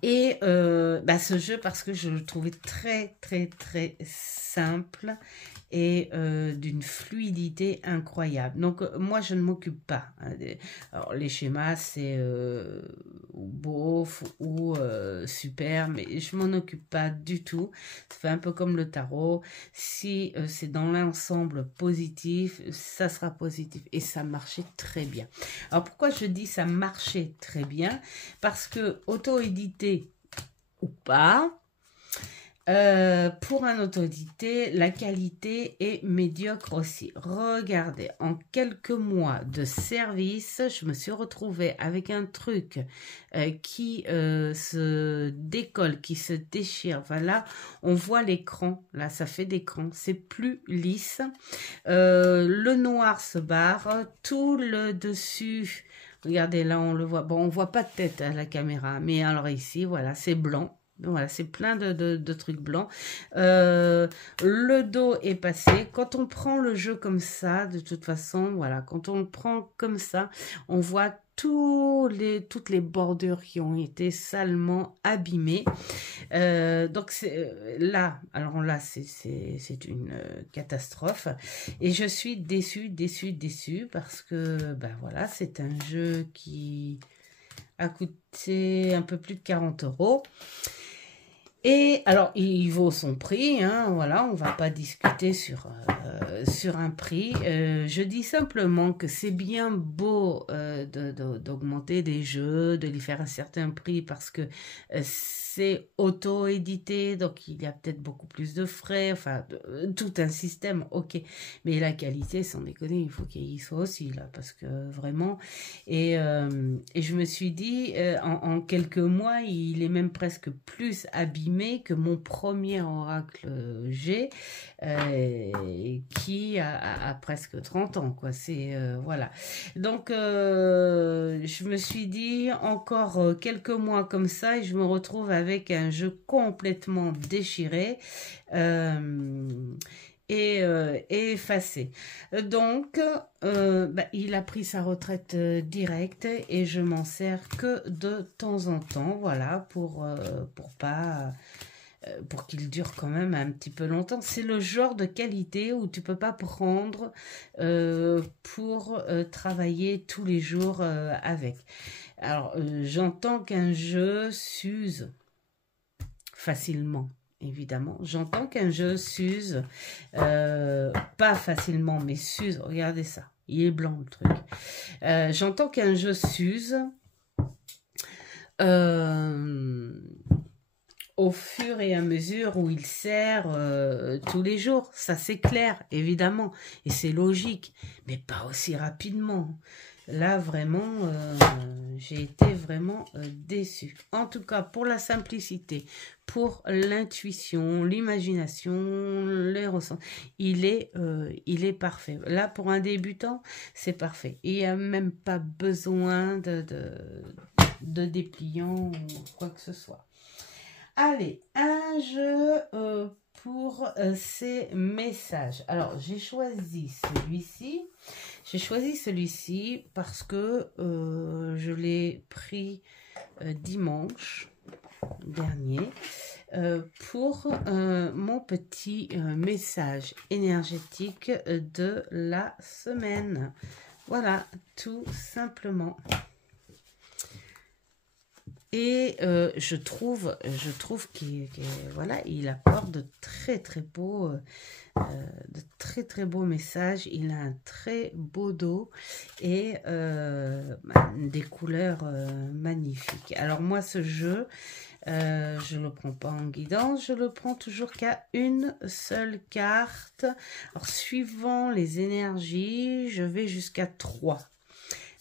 Et ce jeu, parce que je le trouvais très très très simple et d'une fluidité incroyable. Donc moi je ne m'occupe pas, hein, alors les schémas c'est beauf ou super, mais je m'en occupe pas du tout. Ça fait un peu comme le tarot, si c'est dans l'ensemble positif, ça sera positif, et ça marchait très bien. Alors pourquoi je dis ça marchait très bien? Parce que auto-édité ou pas, Pour un auto-édité, la qualité est médiocre aussi. Regardez, en quelques mois de service, je me suis retrouvée avec un truc qui se décolle, qui se déchire. Voilà, on voit l'écran, là ça fait d'écran, c'est plus lisse. Le noir se barre, tout le dessus, regardez là on le voit, bon on voit pas de tête à la caméra, mais alors ici voilà c'est blanc. Voilà, c'est plein de trucs blancs. Le dos est passé. Quand on prend le jeu comme ça, de toute façon, voilà, quand on le prend comme ça, on voit toutes les bordures qui ont été salement abîmées. Donc là, alors là, c'est une catastrophe. Et je suis déçue parce que, ben voilà, c'est un jeu qui a coûté un peu plus de 40 €. Et alors, il vaut son prix, hein, voilà, on va pas discuter sur un prix. Je dis simplement que c'est bien beau d'augmenter des jeux, de les faire un certain prix parce que c'est auto-édité, donc il y a peut-être beaucoup plus de frais, enfin, tout un système, ok. Mais la qualité, sans déconner, il faut qu'il y soit aussi, là, parce que vraiment... Et je me suis dit, en quelques mois, il est même presque plus abîmé que mon premier Oracle G, qui a presque 30 ans, quoi. C'est, voilà. Donc, je me suis dit, encore quelques mois comme ça, et je me retrouve avec un jeu complètement déchiré. Et effacé. Donc, il a pris sa retraite directe et je m'en sers que de temps en temps, voilà, pour qu'il dure quand même un petit peu longtemps. C'est le genre de qualité où tu peux pas prendre pour travailler tous les jours avec. Alors, j'entends qu'un jeu s'use facilement. Évidemment, j'entends qu'un jeu s'use, pas facilement, mais s'use. Regardez ça, il est blanc le truc. J'entends qu'un jeu s'use au fur et à mesure où il sert tous les jours. Ça c'est clair, évidemment, et c'est logique, mais pas aussi rapidement. Là, vraiment, j'ai été vraiment déçue. En tout cas, pour la simplicité, pour l'intuition, l'imagination, les ressentis, il est parfait. Là, pour un débutant, c'est parfait. Il n'y a même pas besoin de dépliant ou quoi que ce soit. Allez, un jeu pour ces messages. Alors, j'ai choisi celui-ci. J'ai choisi celui-ci parce que je l'ai pris dimanche dernier pour mon petit message énergétique de la semaine. Voilà, tout simplement. Et je trouve qu'il voilà, il apporte de très beaux messages. Il a un très beau dos et des couleurs magnifiques. Alors moi, ce jeu, je le prends pas en guidance, je le prends toujours qu'à une seule carte. Alors suivant les énergies, je vais jusqu'à 3,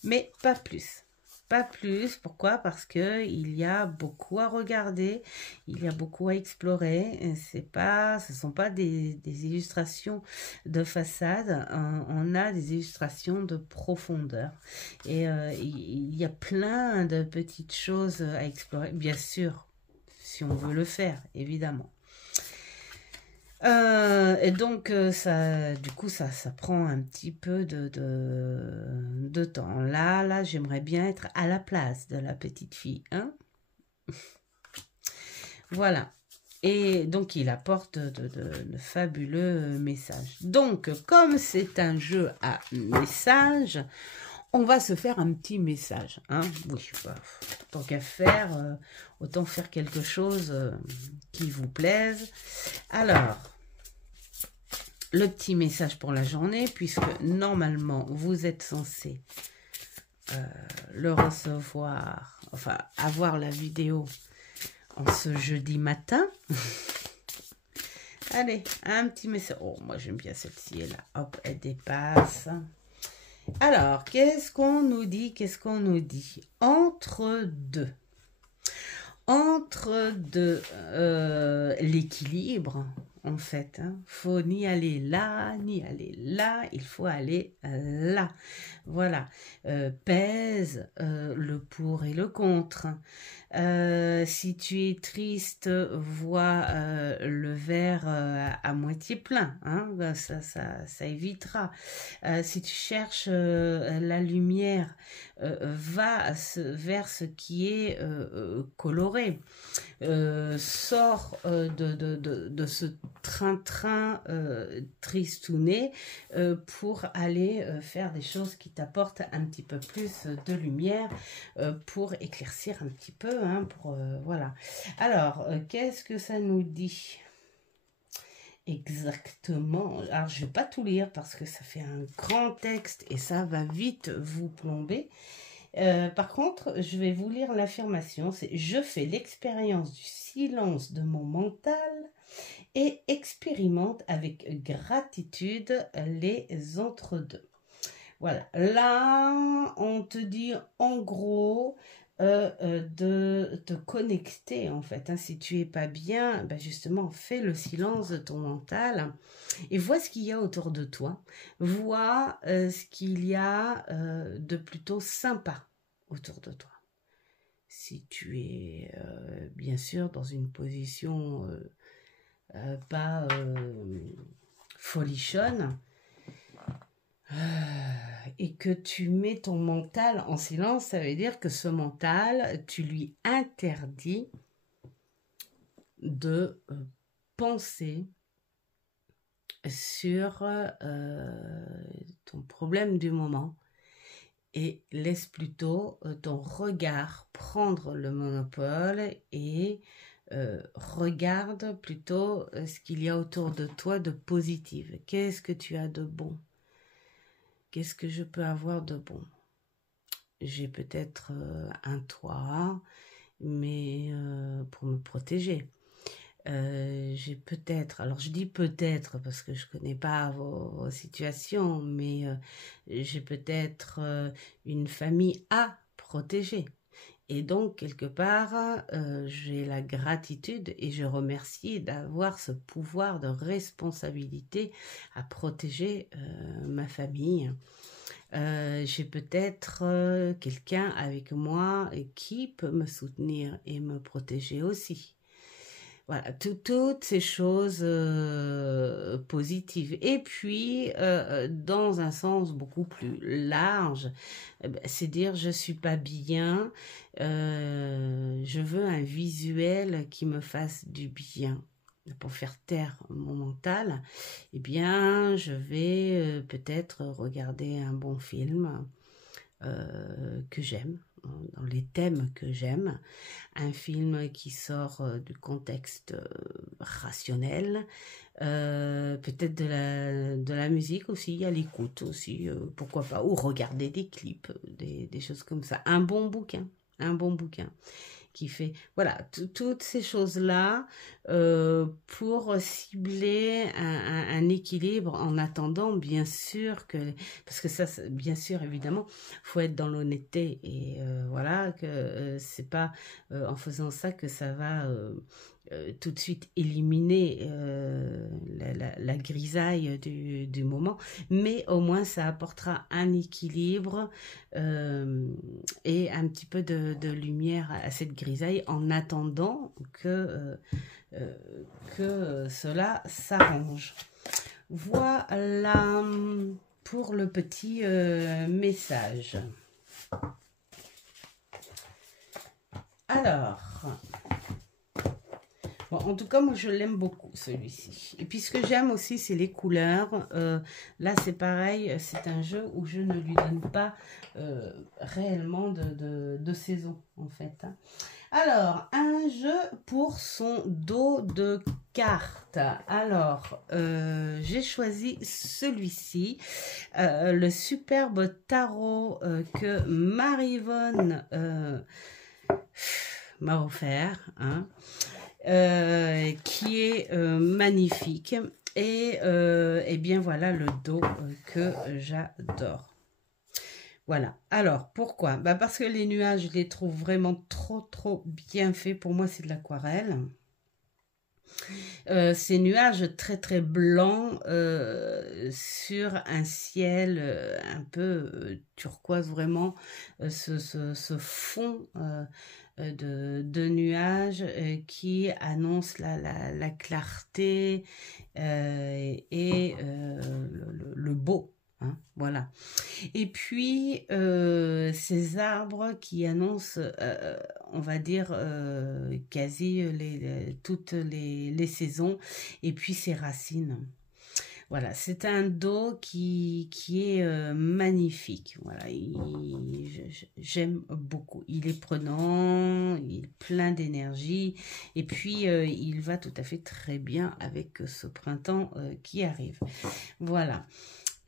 mais pas plus. Pas plus, pourquoi? Parce que il y a beaucoup à regarder, il y a beaucoup à explorer. Ce sont pas des illustrations de façade, on a des illustrations de profondeur. Et il y a plein de petites choses à explorer, bien sûr, si on veut le faire, évidemment. Et donc du coup ça prend un petit peu de temps. Là j'aimerais bien être à la place de la petite fille, hein. Voilà. Et donc il apporte de fabuleux messages. Donc comme c'est un jeu à message, on va se faire un petit message, hein. Oui, tant qu'à faire, autant faire quelque chose qui vous plaise. Alors, le petit message pour la journée, puisque normalement, vous êtes censé le recevoir, enfin, avoir la vidéo en ce jeudi matin. Allez, un petit message. Oh, moi j'aime bien celle-ci, là. Hop, elle dépasse. Alors, qu'est-ce qu'on nous dit? Qu'est-ce qu'on nous dit? Entre deux. Entre deux, l'équilibre, en fait. Hein. Faut ni aller là, ni aller là. Il faut aller là. Voilà. Pèse le pour et le contre. Si tu es triste, vois le verre à moitié plein. Hein, ça évitera. Si tu cherches la lumière, va vers ce qui est coloré. Sors de ce train-train tristouné pour aller faire des choses qui t'apportent un petit peu plus de lumière pour éclaircir un petit peu. Hein, voilà. Alors, qu'est-ce que ça nous dit ? Exactement. Alors, je ne vais pas tout lire parce que ça fait un grand texte et ça va vite vous plomber. Par contre, je vais vous lire l'affirmation. C'est « Je fais l'expérience du silence de mon mental et expérimente avec gratitude les entre-deux. » Voilà. Là, on te dit en gros de te connecter en fait. Hein. Si tu es pas bien, ben justement, fais le silence de ton mental et vois ce qu'il y a autour de toi. Vois ce qu'il y a de plutôt sympa autour de toi. Si tu es bien sûr dans une position pas folichonne et que tu mets ton mental en silence, ça veut dire que ce mental, tu lui interdis de penser sur ton problème du moment et laisse plutôt ton regard prendre le monopole et regarde plutôt ce qu'il y a autour de toi de positif. Qu'est-ce que tu as de bon? Qu'est-ce que je peux avoir de bon? J'ai peut-être un toit, mais pour me protéger. J'ai peut-être, alors je dis peut-être parce que je connais pas vos situations, mais j'ai peut-être une famille à protéger. Et donc, quelque part, j'ai la gratitude et je remercie d'avoir ce pouvoir de responsabilité à protéger ma famille. J'ai peut-être quelqu'un avec moi qui peut me soutenir et me protéger aussi. Voilà, toutes ces choses positives. Et puis, dans un sens beaucoup plus large, c'est dire je suis pas bien, je veux un visuel qui me fasse du bien. Pour faire taire mon mental, eh bien, je vais peut-être regarder un bon film que j'aime, dans les thèmes que j'aime, un film qui sort du contexte rationnel, peut-être de la musique aussi, à l'écoute aussi, pourquoi pas, ou regarder des clips, des choses comme ça, un bon bouquin qui fait, voilà, toutes ces choses-là pour cibler un équilibre en attendant, bien sûr, parce que ça, bien sûr, évidemment, faut être dans l'honnêteté et voilà, que c'est pas en faisant ça que ça va tout de suite éliminer la grisaille du moment, mais au moins ça apportera un équilibre et un petit peu de lumière à cette grisaille en attendant que cela s'arrange. Voilà pour le petit message. Alors, bon, en tout cas, moi, je l'aime beaucoup, celui-ci. Et puis, ce que j'aime aussi, c'est les couleurs. Là, c'est pareil, c'est un jeu où je ne lui donne pas réellement de saison, en fait. Hein. Alors, un jeu pour son dos de cartes. Alors, j'ai choisi celui-ci, le superbe tarot que Marie-Yvonne m'a offert, hein. qui est magnifique. Et bien voilà le dos que j'adore. Voilà. Alors, pourquoi? Bah parce que les nuages, je les trouve vraiment trop bien faits. Pour moi, c'est de l'aquarelle. Ces nuages très blancs sur un ciel un peu turquoise, vraiment. Ce fond de nuages qui annonce la clarté et le beau. Hein, voilà. Et puis, ces arbres qui annoncent, on va dire, quasi toutes les saisons, et puis ces racines. Voilà, c'est un dos qui est magnifique. Voilà, j'aime beaucoup. Il est prenant, il est plein d'énergie, et puis il va tout à fait très bien avec ce printemps qui arrive. Voilà.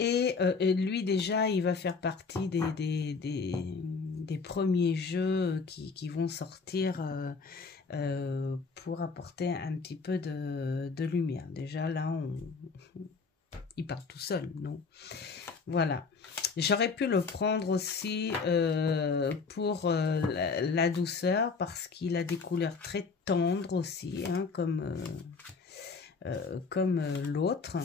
Et lui déjà, il va faire partie des premiers jeux qui vont sortir pour apporter un petit peu de lumière. Déjà là, il part tout seul, non? Voilà. J'aurais pu le prendre aussi pour la douceur parce qu'il a des couleurs très tendres aussi, hein, comme l'autre.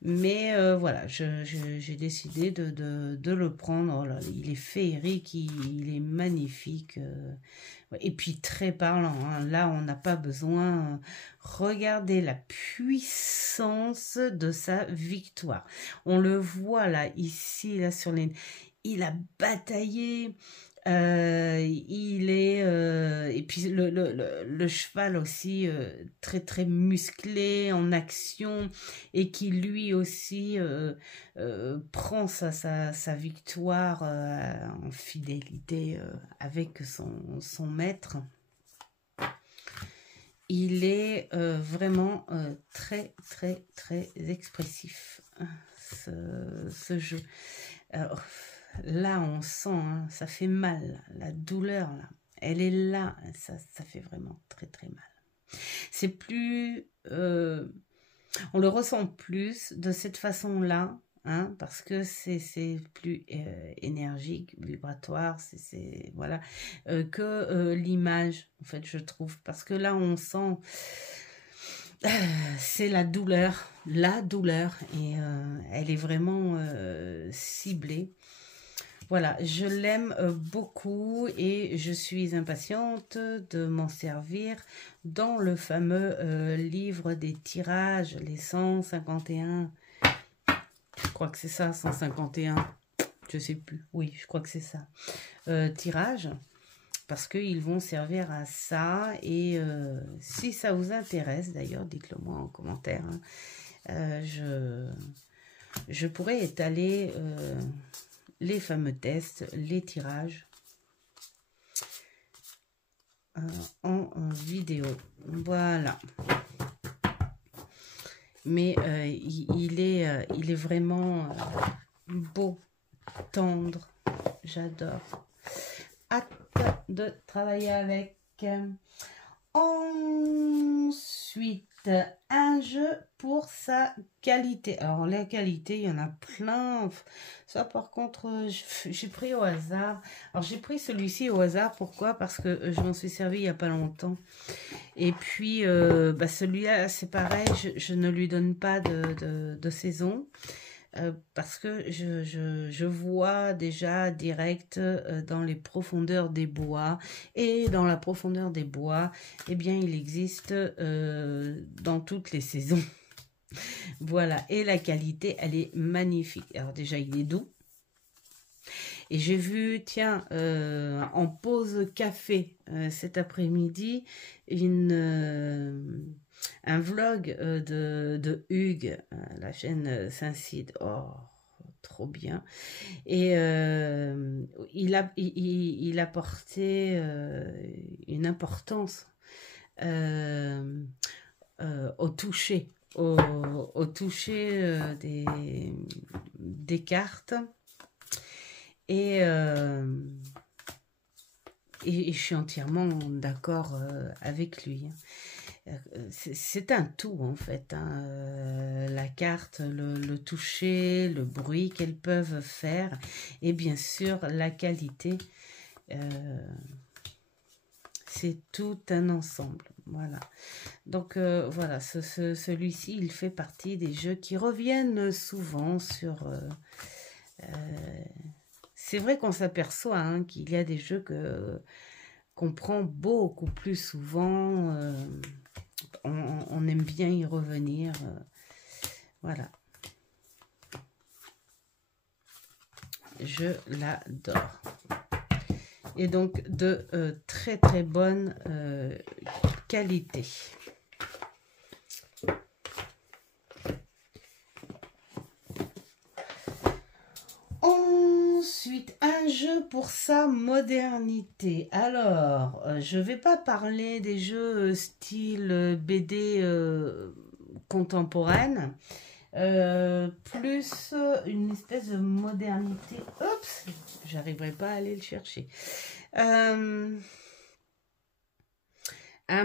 Mais voilà, j'ai décidé de le prendre. Oh là, il est féerique, il est magnifique. Et puis très parlant. Hein. Là, on n'a pas besoin. Regardez la puissance de sa victoire. On le voit là, ici, là sur les... Il a bataillé. Il est et puis le cheval aussi très musclé en action et qui lui aussi prend sa victoire en fidélité avec son maître. Il est vraiment très expressif, ce jeu. Alors, là, on sent, hein, ça fait mal, la douleur, là, elle est là, ça fait vraiment très mal. C'est plus, on le ressent plus de cette façon-là, hein, parce que c'est plus énergique, vibratoire, voilà, que l'image, en fait, je trouve, parce que là, on sent... c'est la douleur, et elle est vraiment ciblée. Voilà, je l'aime beaucoup et je suis impatiente de m'en servir dans le fameux livre des tirages, les 151. Je crois que c'est ça, 151. Je sais plus. Oui, je crois que c'est ça. Tirages, parce qu'ils vont servir à ça. Et si ça vous intéresse, d'ailleurs, dites-le moi en commentaire. Hein, je pourrais étaler... les fameux tests, les tirages en vidéo. Voilà. Mais il est vraiment beau, tendre. J'adore. Hâte de travailler avec. Ensuite, un jeu pour sa qualité. Alors, la qualité, il y en a plein. Ça, par contre, j'ai pris au hasard. Alors, j'ai pris celui-ci au hasard. Pourquoi? Parce que je m'en suis servi il n'y a pas longtemps. Et puis, bah, celui-là, c'est pareil. Je ne lui donne pas de saison. Parce que je vois déjà direct dans les profondeurs des bois, et dans la profondeur des bois, eh bien il existe dans toutes les saisons. Voilà, et la qualité, elle est magnifique. Alors déjà, il est doux. Et j'ai vu, tiens, en pause café cet après-midi, un vlog de Hugues, la chaîne Saint-Cide. Oh, trop bien. Et il apportait une importance au toucher, au toucher des cartes. Et je suis entièrement d'accord avec lui. C'est un tout en fait, hein. La carte, le toucher, le bruit qu'elles peuvent faire et bien sûr la qualité. C'est tout un ensemble, voilà. Donc voilà, celui-ci, il fait partie des jeux qui reviennent souvent sur... c'est vrai qu'on s'aperçoit hein, qu'il y a des jeux qu'on prend beaucoup plus souvent. On aime bien y revenir. Voilà. Je l'adore. Et donc de très très bonne qualité. Ensuite, un jeu pour sa modernité. Alors, je ne vais pas parler des jeux style BD contemporaine. Plus une espèce de modernité. Oups, j'arriverai pas à aller le chercher. Un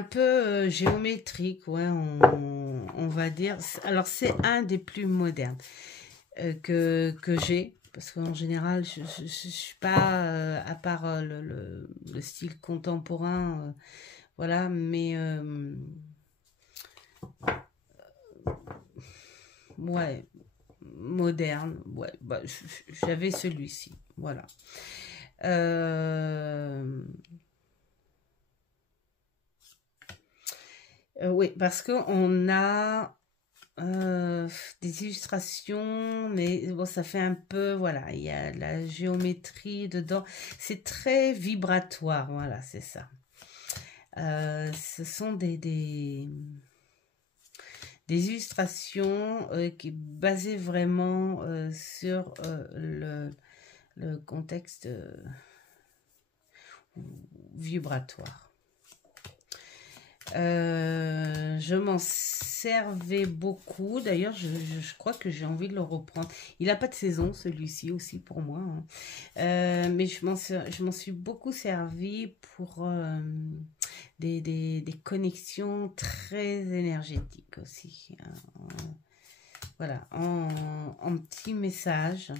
peu géométrique, ouais, on va dire. Alors, c'est un des plus modernes que j'ai. Parce qu'en général, je ne suis pas, à part le style contemporain, voilà, mais ouais, moderne, ouais, bah, j'avais celui-ci, voilà. Oui, parce qu'on a des illustrations, mais bon, ça fait un peu, voilà, il y a la géométrie dedans, c'est très vibratoire, voilà, c'est ça. Ce sont des illustrations qui basées vraiment sur le contexte vibratoire. Je m'en servais beaucoup. D'ailleurs, je crois que j'ai envie de le reprendre. Il n'a pas de saison, celui-ci aussi pour moi. Hein. Mais je m'en suis beaucoup servi pour des connexions très énergétiques aussi. Hein. Voilà, en petits messages.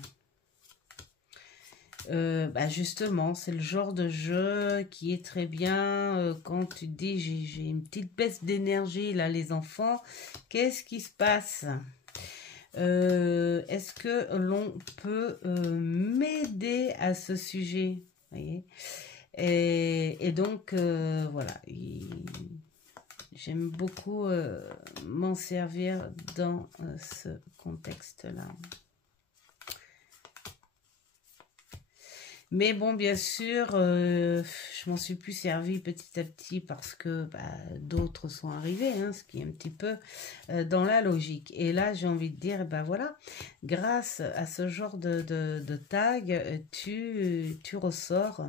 Bah justement, c'est le genre de jeu qui est très bien quand tu te dis j'ai une petite baisse d'énergie là les enfants, qu'est-ce qui se passe? Est-ce que l'on peut m'aider à ce sujet? Vous voyez, et donc voilà, j'aime beaucoup m'en servir dans ce contexte-là. Mais bon, bien sûr, je m'en suis plus servi petit à petit parce que bah, d'autres sont arrivés, hein, ce qui est un petit peu dans la logique. Et là, j'ai envie de dire, ben voilà, grâce à ce genre de tag, tu ressors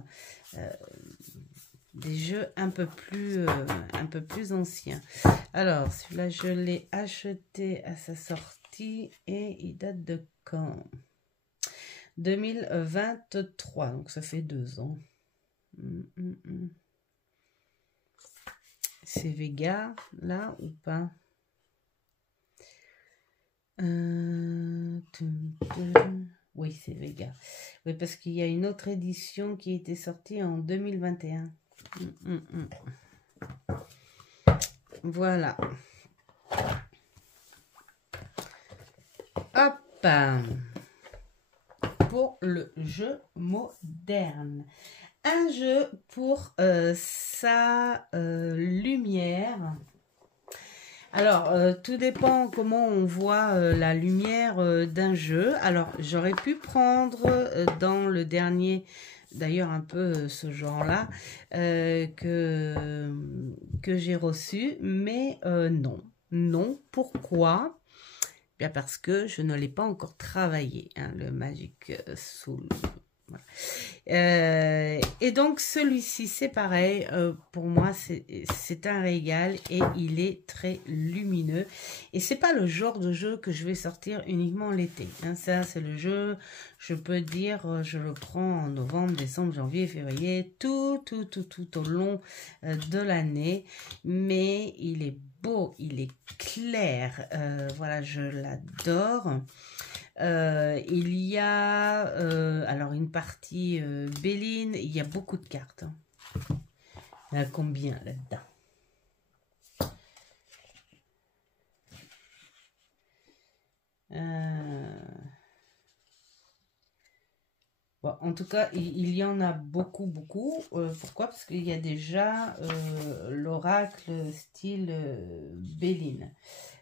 des jeux un peu plus anciens. Alors, celui-là, je l'ai acheté à sa sortie et il date de quand ? 2023, donc ça fait 2 ans. C'est Vega, là, ou pas? Oui, c'est Vega. Oui, parce qu'il y a une autre édition qui était sortie en 2021. Voilà. Hop! Pour le jeu moderne. Un jeu pour sa lumière. Alors, tout dépend comment on voit la lumière d'un jeu. Alors, j'aurais pu prendre dans le dernier, d'ailleurs un peu ce genre-là, que j'ai reçu, mais non. Non, pourquoi ? Bien parce que je ne l'ai pas encore travaillé, hein, le Magic Soul. Voilà. Et donc celui-ci, c'est pareil, pour moi, c'est un régal et il est très lumineux. Et c'est pas le genre de jeu que je vais sortir uniquement l'été. Hein. Ça, c'est le jeu, je peux dire, je le prends en novembre, décembre, janvier, février, tout au long de l'année. Mais il est beau, il est clair. Voilà, je l'adore. Il y a alors une partie Béline, il y a beaucoup de cartes. Hein. Il y en a combien là-dedans? Bon, en tout cas, il y en a beaucoup. Pourquoi? Parce qu'il y a déjà l'oracle style Béline.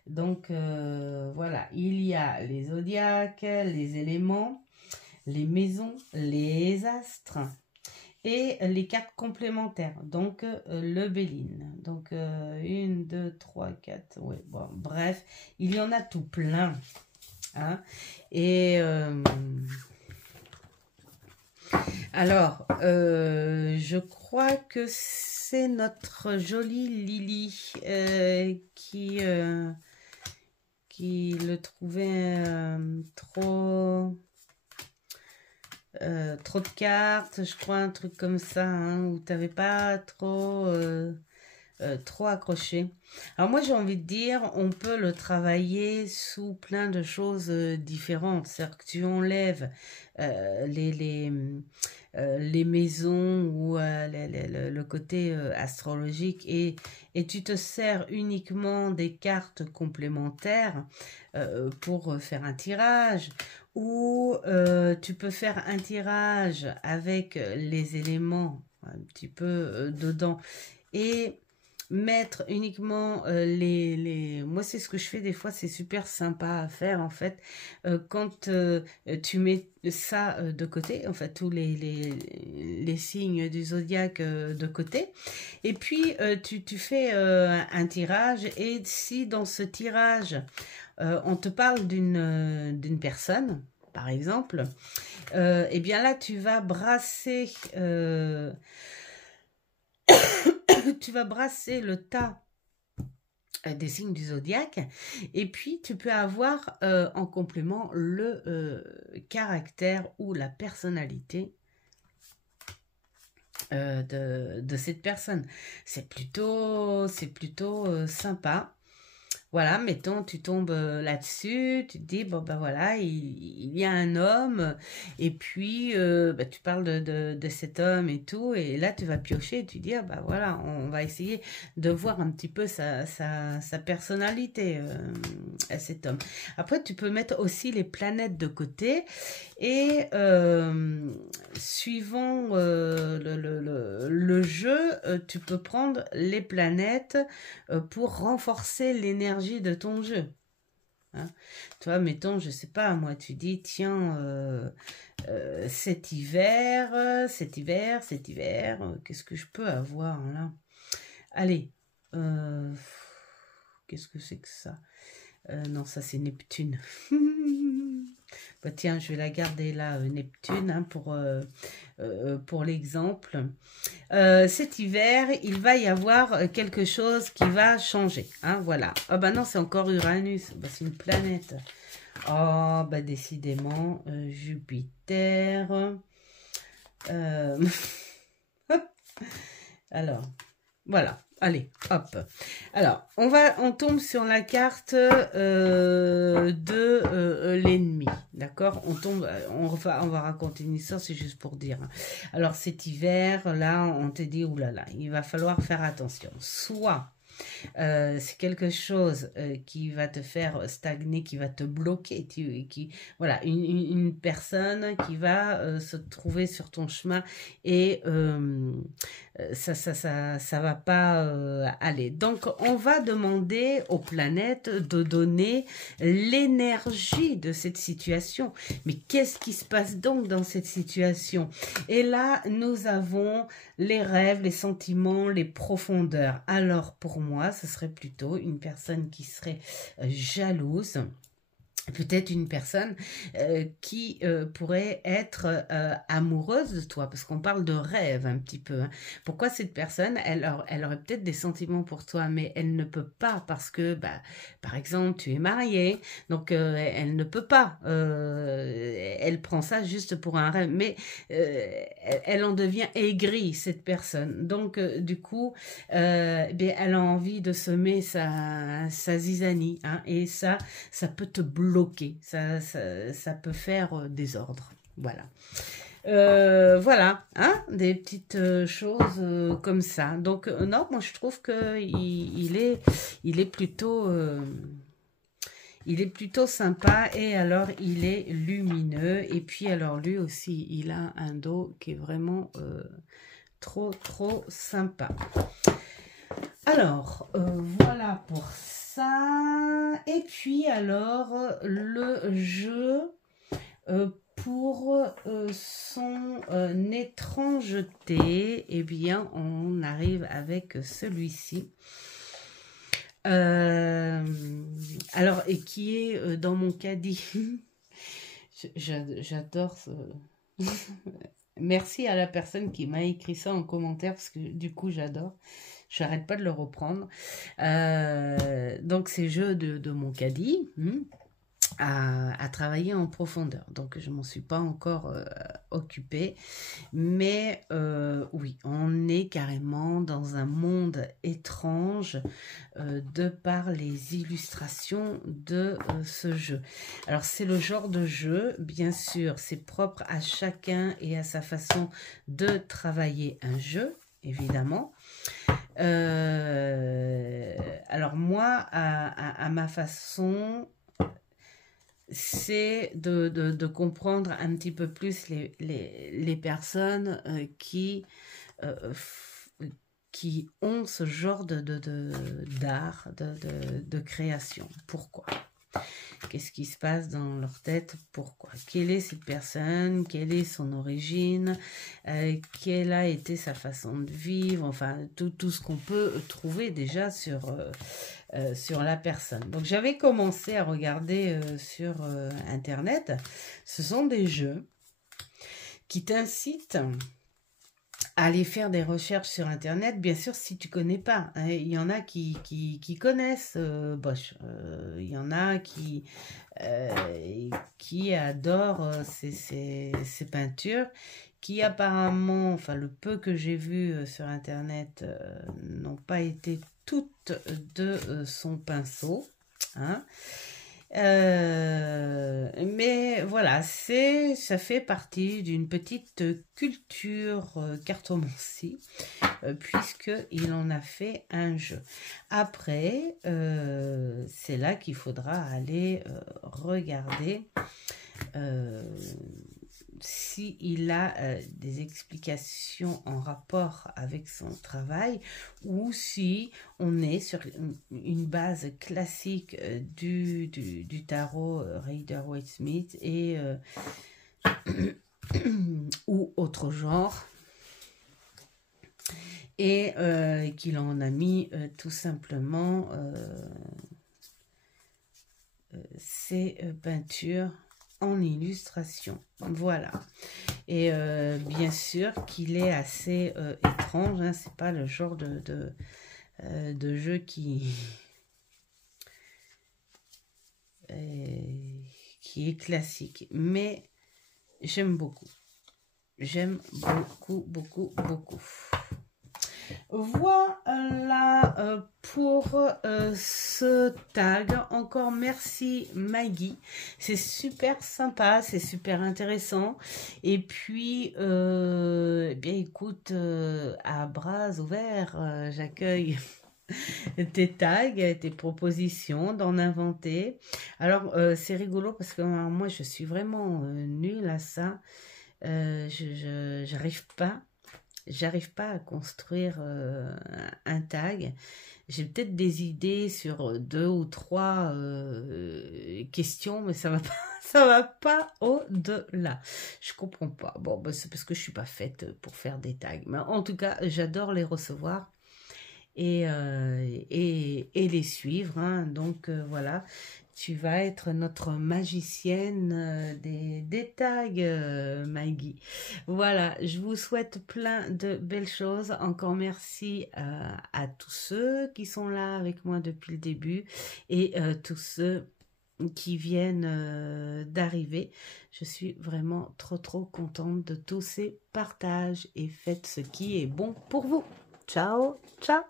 Donc, voilà, il y a les zodiaques, les éléments, les maisons, les astres et les cartes complémentaires. Donc, le Béline. Donc, 1, 2, 3, 4, ouais, bon, bref, il y en a tout plein. Hein. Et... alors, je crois que c'est notre jolie Lily qui le trouvait trop de cartes, je crois, un truc comme ça, hein, où tu n'avais pas trop accroché. Alors moi, j'ai envie de dire, on peut le travailler sous plein de choses différentes. C'est-à-dire que tu enlèves les maisons ou le côté astrologique et tu te sers uniquement des cartes complémentaires pour faire un tirage, ou tu peux faire un tirage avec les éléments un petit peu dedans et mettre uniquement moi c'est ce que je fais des fois, c'est super sympa à faire en fait, quand tu mets ça de côté, en fait tous les signes du zodiaque de côté, et puis tu fais un tirage, et si dans ce tirage on te parle d'une personne par exemple, et bien là tu vas brasser tu vas brasser le tas des signes du zodiaque, et puis tu peux avoir en complément le caractère ou la personnalité de cette personne. C'est plutôt sympa. Voilà, mettons, tu tombes là-dessus, tu te dis, bon, ben voilà, il y a un homme, et puis tu parles de cet homme et tout, et là, tu vas piocher, et tu dis, ah, ben voilà, on va essayer de voir un petit peu sa personnalité à cet homme. Après, tu peux mettre aussi les planètes de côté, et suivant le jeu, tu peux prendre les planètes pour renforcer l'énergie de ton jeu. Hein. Tu vois, mettons, je sais pas, moi, tu dis, tiens, cet hiver, qu'est-ce que je peux avoir là? Allez, qu'est-ce que c'est que ça? Non, ça c'est Neptune. Bah, tiens, je vais la garder là, Neptune, hein, pour l'exemple. Cet hiver, il va y avoir quelque chose qui va changer. Hein, voilà. Ah bah non, c'est encore Uranus. Bah, c'est une planète. Oh, bah décidément, Jupiter. Alors, voilà. Allez, hop. Alors, on tombe sur la carte de l'ennemi, d'accord? On va raconter une histoire, c'est juste pour dire. Alors, cet hiver, là, on te dit, oulala, il va falloir faire attention. Soit c'est quelque chose qui va te faire stagner, qui va te bloquer, voilà, une personne qui va se trouver sur ton chemin, et ça va pas aller. Donc on va demander aux planètes de donner l'énergie de cette situation. Mais qu'est-ce qui se passe donc dans cette situation? Et là nous avons les rêves, les sentiments, les profondeurs. Alors pour moi ce serait plutôt une personne qui serait jalouse, peut-être une personne qui pourrait être amoureuse de toi, parce qu'on parle de rêve un petit peu. Hein. Pourquoi cette personne, elle aurait peut-être des sentiments pour toi, mais elle ne peut pas parce que, bah, par exemple, tu es marié, donc elle ne peut pas. Elle prend ça juste pour un rêve, mais elle en devient aigrie, cette personne. Donc, du coup, bien, elle a envie de semer sa zizanie, hein, et ça peut te bloquer, ça peut faire désordre. Voilà. Voilà, hein, des petites choses comme ça. Donc, non, moi je trouve que il est plutôt. Il est plutôt sympa et alors il est lumineux. Et puis alors lui aussi, il a un dos qui est vraiment trop sympa. Alors, voilà pour ça. Et puis alors, le jeu pour son étrangeté, eh bien, on arrive avec celui-ci. Alors, et qui est dans mon caddie. J'adore ce... Merci à la personne qui m'a écrit ça en commentaire, parce que du coup, j'adore. J'arrête pas de le reprendre. Donc, c'est jeu de mon caddie à travailler en profondeur. Donc, je m'en suis pas encore occupée. Mais oui, on est carrément dans un monde étrange de par les illustrations de ce jeu. Alors, c'est le genre de jeu, bien sûr, c'est propre à chacun et à sa façon de travailler un jeu, évidemment. Alors moi, à ma façon, c'est de comprendre un petit peu plus les personnes qui ont ce genre d'art, de création. Pourquoi ? Qu'est-ce qui se passe dans leur tête? Pourquoi? Quelle est cette personne? Quelle est son origine? Quelle a été sa façon de vivre? Enfin, tout ce qu'on peut trouver déjà sur la personne. Donc, j'avais commencé à regarder sur Internet. Ce sont des jeux qui t'incitent à aller faire des recherches sur Internet, bien sûr, si tu connais pas. Hein, il y en a qui connaissent Bosch. Il y en a qui adorent ces peintures, qui apparemment, enfin le peu que j'ai vu sur Internet, n'ont pas été toutes de son pinceau. Hein. Mais voilà, ça fait partie d'une petite culture cartomancie, puisqu'il en a fait un jeu. Après, c'est là qu'il faudra aller regarder s'il a des explications en rapport avec son travail ou si on est sur une base classique du tarot Rider-Waite-Smith et ou autre genre, et qu'il en a mis tout simplement ses peintures en illustration. Voilà. Et bien sûr qu'il est assez étrange, hein, c'est pas le genre de jeu qui est classique, mais j'aime beaucoup. J'aime beaucoup. Voilà pour ce tag. Encore merci Maggie. C'est super sympa, c'est super intéressant. Et puis, eh bien écoute, à bras ouverts, j'accueille tes tags, tes propositions, d'en inventer. Alors, c'est rigolo parce que moi, je suis vraiment nulle à ça. J'arrive pas à construire un tag. J'ai peut-être des idées sur 2 ou 3 questions, mais ça va pas au-delà. Je comprends pas. Bon, bah, c'est parce que je suis pas faite pour faire des tags. Mais en tout cas, j'adore les recevoir et les suivre. Hein. Donc voilà. Tu vas être notre magicienne des tags, Maggie. Voilà, je vous souhaite plein de belles choses. Encore merci à tous ceux qui sont là avec moi depuis le début et tous ceux qui viennent d'arriver. Je suis vraiment trop contente de tous ces partages et faites ce qui est bon pour vous. Ciao, ciao!